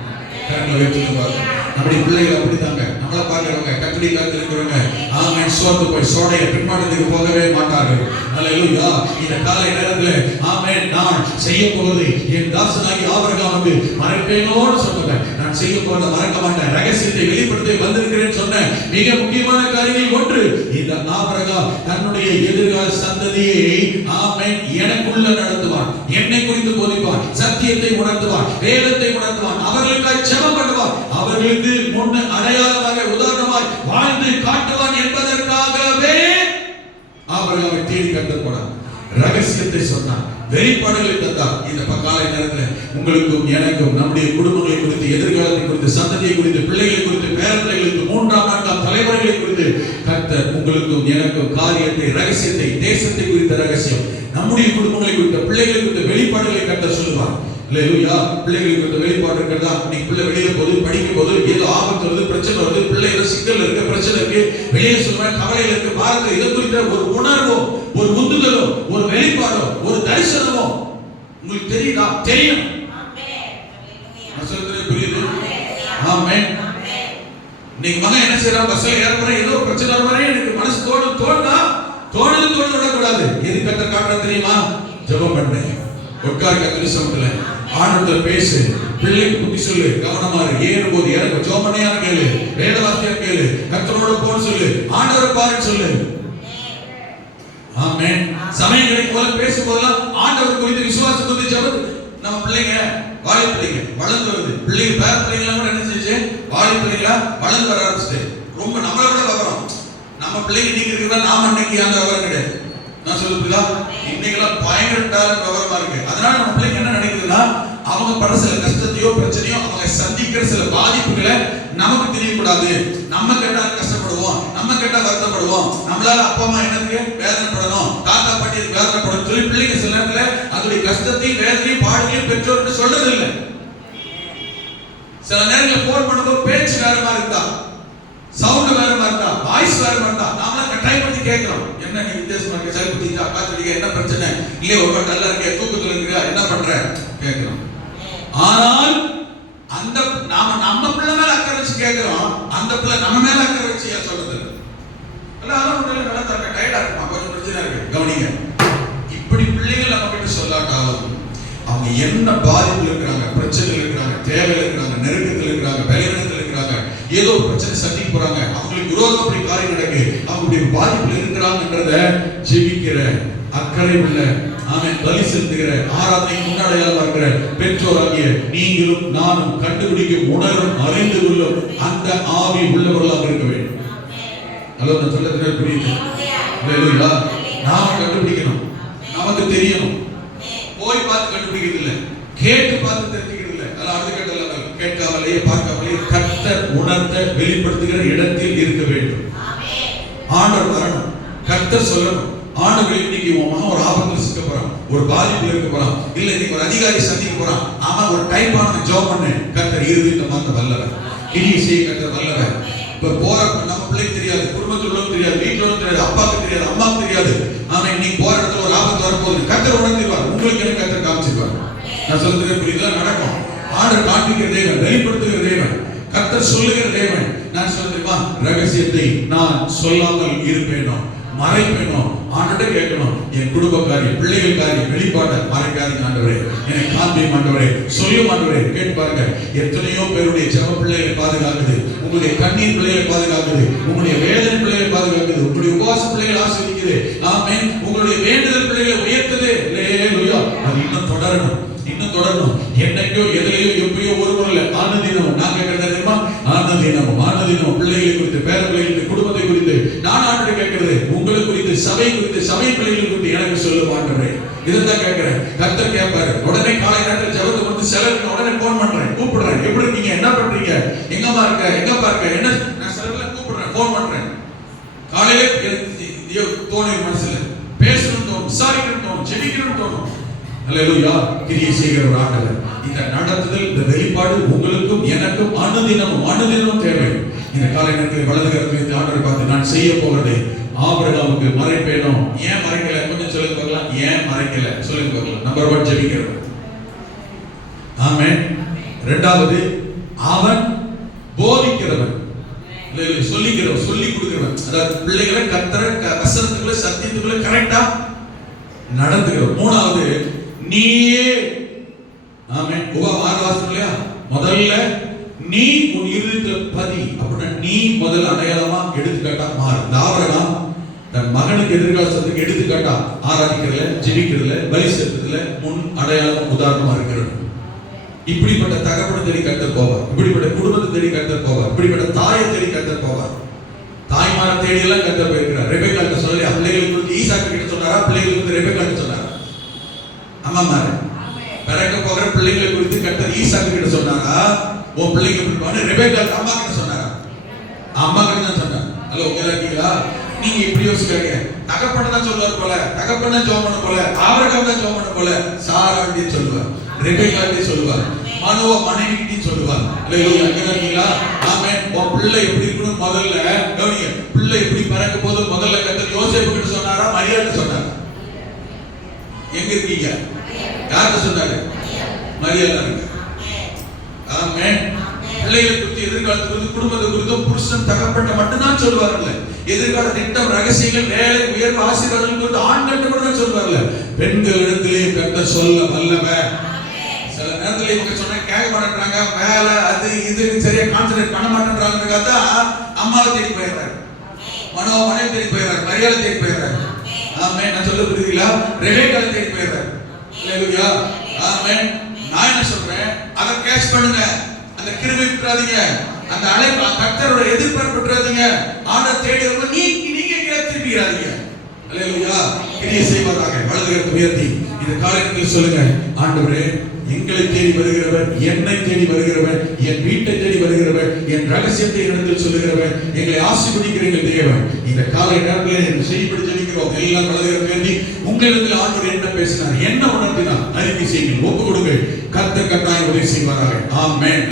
கரங்களை வைத்துவாங்க. நம்முடைய பிள்ளைகள் அப்படித்தாங்க. நம்மளை பார்க்கிறவங்க கத்திரி காலத்தில் இருக்கிறவங்க, ஆமென், சோர்ந்து போய் சோடைய பின்மாற்றத்துக்கு போகவே மாட்டார்கள். அல்லேலூயா. இந்த காலை நேரத்தில் ஆமென், நான் செய்ய போவது என் தாசனாகி ஆபிரகாமுக்கு மறைப்பேனோடு சொன்னேன். நான் செய்ய போறத மறக்க மாட்டேன். ரகசியத்தை வெளிப்படுத்தி வந்திருக்கிறேன் சொன்ன மிக முக்கியமான காரியங்கள் ஒன்று, இந்த ஆபிரகாம் தன்னுடைய எதிர்கால சந்ததியை ஆமென் எனக்குள்ள நடத்துவான், என்னை குறித்து போதிப்பான், சத்தியத்தை உணர்த்துவான், வேதத்தை உணர்த்துவான், அவர்களுக்காக ஜெபம் பண்ணுவான், அவர்களுக்கு முன்ன அடையாளமாக உதாரணமாய் வாழ்ந்து காட்டுவான் என்பதற்காகவே ஆபிரகாமை தேடி கர்த்தர் போனார். ரகசியத்தை சொன்னார், வெளிப்பாடுகளை தந்தார். இந்த காலை நேரத்தில் உங்களுக்கும் எனக்கும் நம்முடைய குடும்பங்களை குறித்து, எதிர்காலத்தை குறித்து, சந்ததியை குறித்து, பிள்ளைகளை குறித்து, பேரப்பிள்ளைகளுக்கு, 3ஆம் 4ஆம் தலைமுறைகளை குறித்து கர்த்தர் உங்களுக்கும் எனக்கும் காரியத்தை, ரகசியத்தை, தேசத்தை குறித்த ரகசியம், நம்முடைய குடும்பங்களை குறித்த, பிள்ளைகளை குறித்த வெளிப்பாடுகளை கர்த்தர் சொல்லுவார். அல்லேலூயா. பிள்ளைகளுக்கு குறித்த வெளிப்பாடு இருக்கிறதா? நீங்க பிள்ளை வெளியே போது, படிக்கும் போது ஏதோ ஆபத்து வருது, பிரச்சனை வருது, பிள்ளை ஏதோ சிக்கல் இருக்கு, பிரச்சனை இருக்கு, வெளியே சொல்லுவேன், கவலையில இருக்கு, பாருங்க, இதை குறித்த ஒரு உணர்வோ, ஒரு உந்துதலோ, ஒரு வெளிப்பாடோ, ஒரு தரிசனமோ உங்களுக்கு தெரியுதா? தெரியும். நான் சொல்றது புரியுது? ஆமென். நீங்க மகன் என்ன செய்யறா? பஸ்ல ஏறப்பற ஏதோ பிரச்சனை வர எனக்கு மனசு தோணுதா? தோணுது விடக்கூடாது. எது கர்த்தர் காட்டுற தெரியுமா? ஜெபம் பண்ணு, உட்கார் கர்த்தர் சமத்துல ஆண்டவர்கிட்ட பேசு, பிள்ளைக்கு புத்தி சொல்லு, கவனமா இரு, ஏறும்போது இறங்க, ஜோமனையான கேளு, வேத வார்த்தையா கேளு, கர்த்தரோட போன்னு சொல்லு, ஆண்டவரை பாருன்னு சொல்லு. ஆமென். சமயம் கிடைக்கும் போது பேசும்போதெல்லாம் ஆண்டவர் குறித்து, விசுவாசம் குறித்து ஜெபம். நம்ம பிள்ளைங்க வாலி பிள்ளைங்க வளர்ந்து வருது, பிள்ளைங்க பேர பிள்ளைங்களாம் கூட என்ன செஞ்சு வாலி பிள்ளைங்களா வளர்ந்து வர ஆரம்பிச்சுட்டு ரொம்ப நம்மளை விட விவரம். நம்ம பிள்ளைங்க நீங்க இருக்கிறதா நாம அன்னைக்கு அந்த விவரம் கிடையாது. நான் சொல்லுங்களா, இன்னைக்கெல்லாம் பயங்கர டேலண்ட் விவரமா இருக்கு. அதனால நம்ம பிள்ளைங்க என்ன நினைக்குதுன்னா, அவங்க படுற சில கஷ்டத்தையோ பிரச்சனையோ, அவங்க சந்திக்கிற சில பாதிப்புகளை நமக்கு தெரியக்கூடாது. நம்ம கேட்டா கஷ்டப்படுவோம், நம்ம கேட்டா வருத்தப்படுவோம், நம்மளால அப்பா அம்மா என்னதுக்கு வேதனைப்படணும், தாத்தா பாட்டி வேதனைப்படணும் சொல்லி பிள்ளைங்க சில நேரத்துல அதோடைய கஷ்டத்தையும் வேதனையும் பாடுகளையும் பெற்றோர்கிட்ட சொல்றது இல்லை. சில நேரங்களில் போன் பண்ணும்போது பேச்சு வேற மாதிரி இருந்தா, சவுண்ட் வேற மாதிரி இருந்தா, வாய்ஸ் வேற மாதிரி இருந்தா, நாம கட்டாயம் பண்ணி கேட்கிறோம், என்ன நீ வித்தியாசமா இருக்க, சரி புத்தியா, காத்துடிக்க, என்ன பிரச்சனை, இல்லையே ஒரு நல்லா இருக்க, தூக்கத்துல இருக்க, என்ன பண்ற கேட்கிறோம். ஆனால் அந்த நம்ம பிள்ளை மேல அக்கறை வச்சு கேட்கிறோம், அந்த பிள்ளை நம்ம மேல அக்கறை வச்சு ஏன் சொல்றது இல்லை. நல்லா தரக்க டயர்டா இருக்குமா, கொஞ்சம் பிரச்சனை இருக்கு, கவனிங்க. இப்படி பிள்ளைகள் நம்ம கிட்ட சொல்லாட்டாலும் அவங்க என்ன பாதிப்புல இருக்கிறாங்க, பிரச்சனைகள் இருக்கிறாங்க, தேவையில் இருக்கிறாங்க, நெருக்கத்தில் இருக்கிறாங்க, பலவீனத்தில் இருக்கிறாங்க, ஏதோ ஒரு பிரச்சனை சந்திக்க போறாங்க, அவங்களுக்கு விரோதம் அப்படி காரியம் நடக்கு, அவங்களுடைய பாதிப்புல இருக்கிறாங்கன்றத ஜெபிக்கிற, அக்கறை உள்ள, ஆமென், பலி செலுத்துகிற, ஆராதனை முன்னாடையாளமா இருக்கிற பெற்றோராகிய நீங்களும் நானும் கண்டுபிடிக்கும், உணரும், அறிந்து கொள்ளும் அந்த ஆவி உள்ளவர்களாக இருக்க வேண்டும். ஹலோ, நான் சொல்றது புரியுது? அல்லேலூயா. நாம கண்டுபிடிக்கணும், நமக்கு தெரியணும். போய் பார்த்து கண்டுபிடிக்கிறது இல்லை, கேட்டு பார்த்து தெரிஞ்சுக்கிறது இல்லை. அதெல்லாம் அடுத்த கட்டல கேட்காமலேயே பார்க்காமலேயே கர்த்தர் உணர்த்த வெளிப்படுத்துகிற இடத்தில் இருக்க வேண்டும். ஆண்டவர் வரணும், கர்த்தர் சொல்லணும், ஆண்டவர் இன்னைக்கு உன் மகன் ஒரு ஆபத்துல சிக்க போறான், ஒரு பாதிப்புல இருக்க போறான், இல்ல இன்னைக்கு ஒரு அதிகாரி சந்திக்க போறான், அவன் ஒரு டைப் ஆன ஜாப் பண்ணு, கர்த்தர் இருதயத்தை மாத்த வல்லவர், கிரியை செய்ய கர்த்தர் வல்லவர். இப்ப போற நம்ம பிள்ளைக்கு தெரியாது, குடும்பத்தில் உள்ளவங்க தெரியாது, வீட்டுல உள்ளவங்க தெரியாது, அப்பாவுக்கு தெரியாது, அம்மாவுக்கு தெரியாது. ஆனா இன்னைக்கு போற இடத்துல ஒரு ஆபத்து வரப்போகுது, கர்த்தர் உணர்த்திடுவார், உங்களுக்கு என்ன கர்த்தர் காமிச்சிருவார். நான் சொல்றது புரியுதா? நடக்கும். ஆண்டவர் காண்பிக்கிற தேவன், வெளிப்படுத்துகிற தேவன், கர்த்தர் சொல்லுகிற தேவன். நான் சொல்றேன், ரகசியத்தை நான் சொல்லாமல் இருப்பேனோ, மறைப்பேனோ? ஆண்டவரே கேட்கணும், என் குடும்ப காரியம், பிள்ளைகள் காரியம், வெளிப்பாட்டை மறைக்காதீங்க ஆண்டவரே, என்னை காண்பியும் ஆண்டவரே, சொல்லும் ஆண்டவரே. கேட்டு பாருங்க, எத்தனையோ பேருடைய ஜெப பிள்ளைகளை பாதுகாக்குது, உங்களுடைய கண்ணீர் பிள்ளைகளை பாதுகாக்குது, உங்களுடைய வேதனை பிள்ளைகளை பாதுகாக்குது, உங்களுடைய உபவாச பிள்ளைகளை ஆசீர்வதிக்குது. ஆமென். உங்களுடைய வேண்டுதல் பிள்ளைகளை உயர்த்துது. அல்லேலூயா. அது இன்னும் தொடரணும், இன்னும் தொடரணும். என்னைக்கோ எதிலையோ எப்பயோ ஒரு முறையில ஆனதினம் நான் கேட்கறது தெரியுமா? ஆனதினம் பிள்ளைகளை குறித்து, பேர பிள்ளைகளுக்கு, குடும்பத்தை குறித்து நான் ஆண்டவரை கேட்கிறது, உங்களை குறித்து, சபை குறித்து, சபை பிள்ளைகள் குறித்து எனக்கு சொல்ல மாட்டேன். இதைத்தான் கேட்கிறேன். கர்த்தர் கேட்பாரு. உடனே காலை நேரத்தில் ஜெபத்தை முடித்து சிலருக்கு உடனே போன் பண்றேன், கூப்பிடுறேன். எப்படி இருக்கீங்க, என்ன பண்றீங்க, எங்கம்மா இருக்க, எங்கப்பா இருக்க, என்ன? நான் சிலர்ல கூப்பிடுறேன், போன் பண்றேன். காலையிலே தோணு, மனசுல பேசணும்னு தோணும், விசாரிக்கணும்னு தோணும், ஜெபிக்கணும்னு தோணும். அல்லேலூயா. கிரியை செய்கிற ஒரு ஆண்டவர். இந்த நடத்துதல், இந்த வெளிப்பாடு உங்களுக்கும் எனக்கும் அனுதினமும் தேவை. இந்த காலை நேரத்தில் வலது கரத்தில் ஆண்டவர் பார்த்து, நான் செய்ய போகிறதை ஆபிரகாமுக்கு மறைப்பேனோ? ஏன் மறைக்கல? கொஞ்சம் சொல்லுங்க பார்க்கலாம். ஏன் மறைக்கல சொல்லுங்க பார்க்கலாம். நம்பர் 1 ஜெபிக்கிறவன். ஆமென். இரண்டாவது, அவன் போதிக்கிறவன், சொல்லிக்கிறவன், சொல்லி கொடுக்கிறவன். அதாவது பிள்ளைகளை கர்த்தர் வசனத்துக்குள்ள, சத்தியத்துக்குள்ள கரெக்டா நடந்துக்கிறவன். மூணாவது, நீயே. ஆமென். உபவாசம் இல்லையா? முதல்ல நீ உன் இருதயத்துல பதி. அப்படின்னா நீ முதல்ல அடையாளமா எடுத்துக்காட்டா மாறு. ஆபிரகாம் தன் மகனுக்கு எதிர்காலத்துக்கு எடுத்துக்காட்டா ஆராதிக்கிறதுல, ஜெபிக்கிறதுல, பலி செலுத்துறதுல முன் அடையாளமா உதாரணமா இருக்கிறது. இப்படிப்பட்ட தகப்பனை தேடி கர்த்தர் போவார், இப்படிப்பட்ட குடும்பத்தை தேடி கர்த்தர் போவார், இப்படிப்பட்ட தாயை தேடி கர்த்தர் போவார். தாய்மாரை தேடி எல்லாம் கர்த்தர் போயிருக்கிறார். ரெபெக்காட்ட சொல்லி பிள்ளைகளுக்கு குறித்து ஈசாக்கு கிட்ட சொன்னாரா? பிள்ளைகளுக்கு ரெபெக்காட்ட சொன்னாரா? அம்மாமாரு பிறக்க போகிற பிள்ளைகளை குறித்து கர்த்தர் ஈசாக்கு கிட்ட சொன்னாரா? உன் பிள்ளைங்க எப்படி ரெபெக்கா அம்மா கிட்ட சொன்னாரா? அம்மா கிட்ட தான் சொன்னார். ஹலோ, இருக்கீங்களா? நீங்க இப்படி யோசிக்காதீங்க. தகப்பன தான் சொல்லுவார் போல, தகப்பன ஜெபம் பண்ண போல, ஆபிரகாம் தான் ஜெபம் பண்ண போல, சாராண்டி சொல்லுவார், ரெபெக்காட்டி சொல்லுவார், மனோவ மனைவிட்டி சொல்லுவார். அல்லேலூயா. இருக்கீங்களா? ஆமென். உன் பிள்ளை எப்படி இருக்கணும் முதல்ல கவனிங்க. பிள்ளை எப்படி பிறக்க போது முதல்ல கர்த்தர் யோசேப்பு கிட்ட சொன்னாரா? மரியாதை சொன்னாரா? எங்க இருக்கீங்க? யார்கிட்ட சொன்னாரு? மரியாதை இருக்கு. ஆமென். பிள்ளைகளை குறித்து, எதிர்காலத்தை குறித்து, குடும்பத்தை குறித்து புருஷன் தகப்பட்ட மட்டும்தான் சொல்லுவார்ல. எதிர்கால திட்டம், ரகசியங்கள், வேலை, உயர்வு, ஆசீர்வாதங்கள் குறித்து ஆண்கள் கூட தான் சொல்லுவார்ல. பெண்கள் இடத்திலே கர்த்தர் சொல்ல வல்லவர். சில நேரத்துல இவங்க சொன்னா கேட்க மாட்டேன்றாங்க, வேலை அது இது சரியா கான்சென்ட்ரேட் பண்ண மாட்டேன்றாங்க. அம்மாவை தேடி போயிடுறாரு, மனைவி தேடி போயிடுறாரு, மரியாதை தேடி போயிடுறாரு. ஆமென். நான் சொல்ல புரியுதுங்களா? ரெபெக்காவை தேடி போயிடுறாரு. அல்லேலூயா. ஆமென். நான் என்ன சொல்றேன், அதை கேட்ச் பண்ணுங்க. அந்த கிருபை விட்டுறாதீங்க, அந்த அழைப்பு, கர்த்தரோட எதிர்பார்ப்பு விட்டுறாதீங்க. ஆண்டவர் தேடி வரும்போது நீங்க திரும்பிடாதீங்க. அல்லேலூயா. கிரியை செய்வதாக வலது கரத்தை உயர்த்தி இந்த காரியத்தில் சொல்லுங்க, ஆண்டவரே, எங்களை தேடி வருகிறவர், என்னை தேடி வருகிறவர், என் வீட்டை தேடி வருகிறவர், என் ரகசியத்தை இடத்தில் சொல்லுகிறவர், எங்களை ஆசீர்வதிக்கிற எங்கள் தேவன். இந்த காலை நேரத்தில் செய்யப்படி ஜெபிக்கிறோம். எல்லாம் வலது கரத்தை உயர்த்தி உங்களிடத்தில் ஆண்டவர் என்ன பேசினார், என்ன உணர்த்தினார் அறிக்கை செய்யுங்கள், ஒப்பு கொடுங்க. கர்த்தர் கட்டாயம் உதவி செய்வாராக. ஆமென்.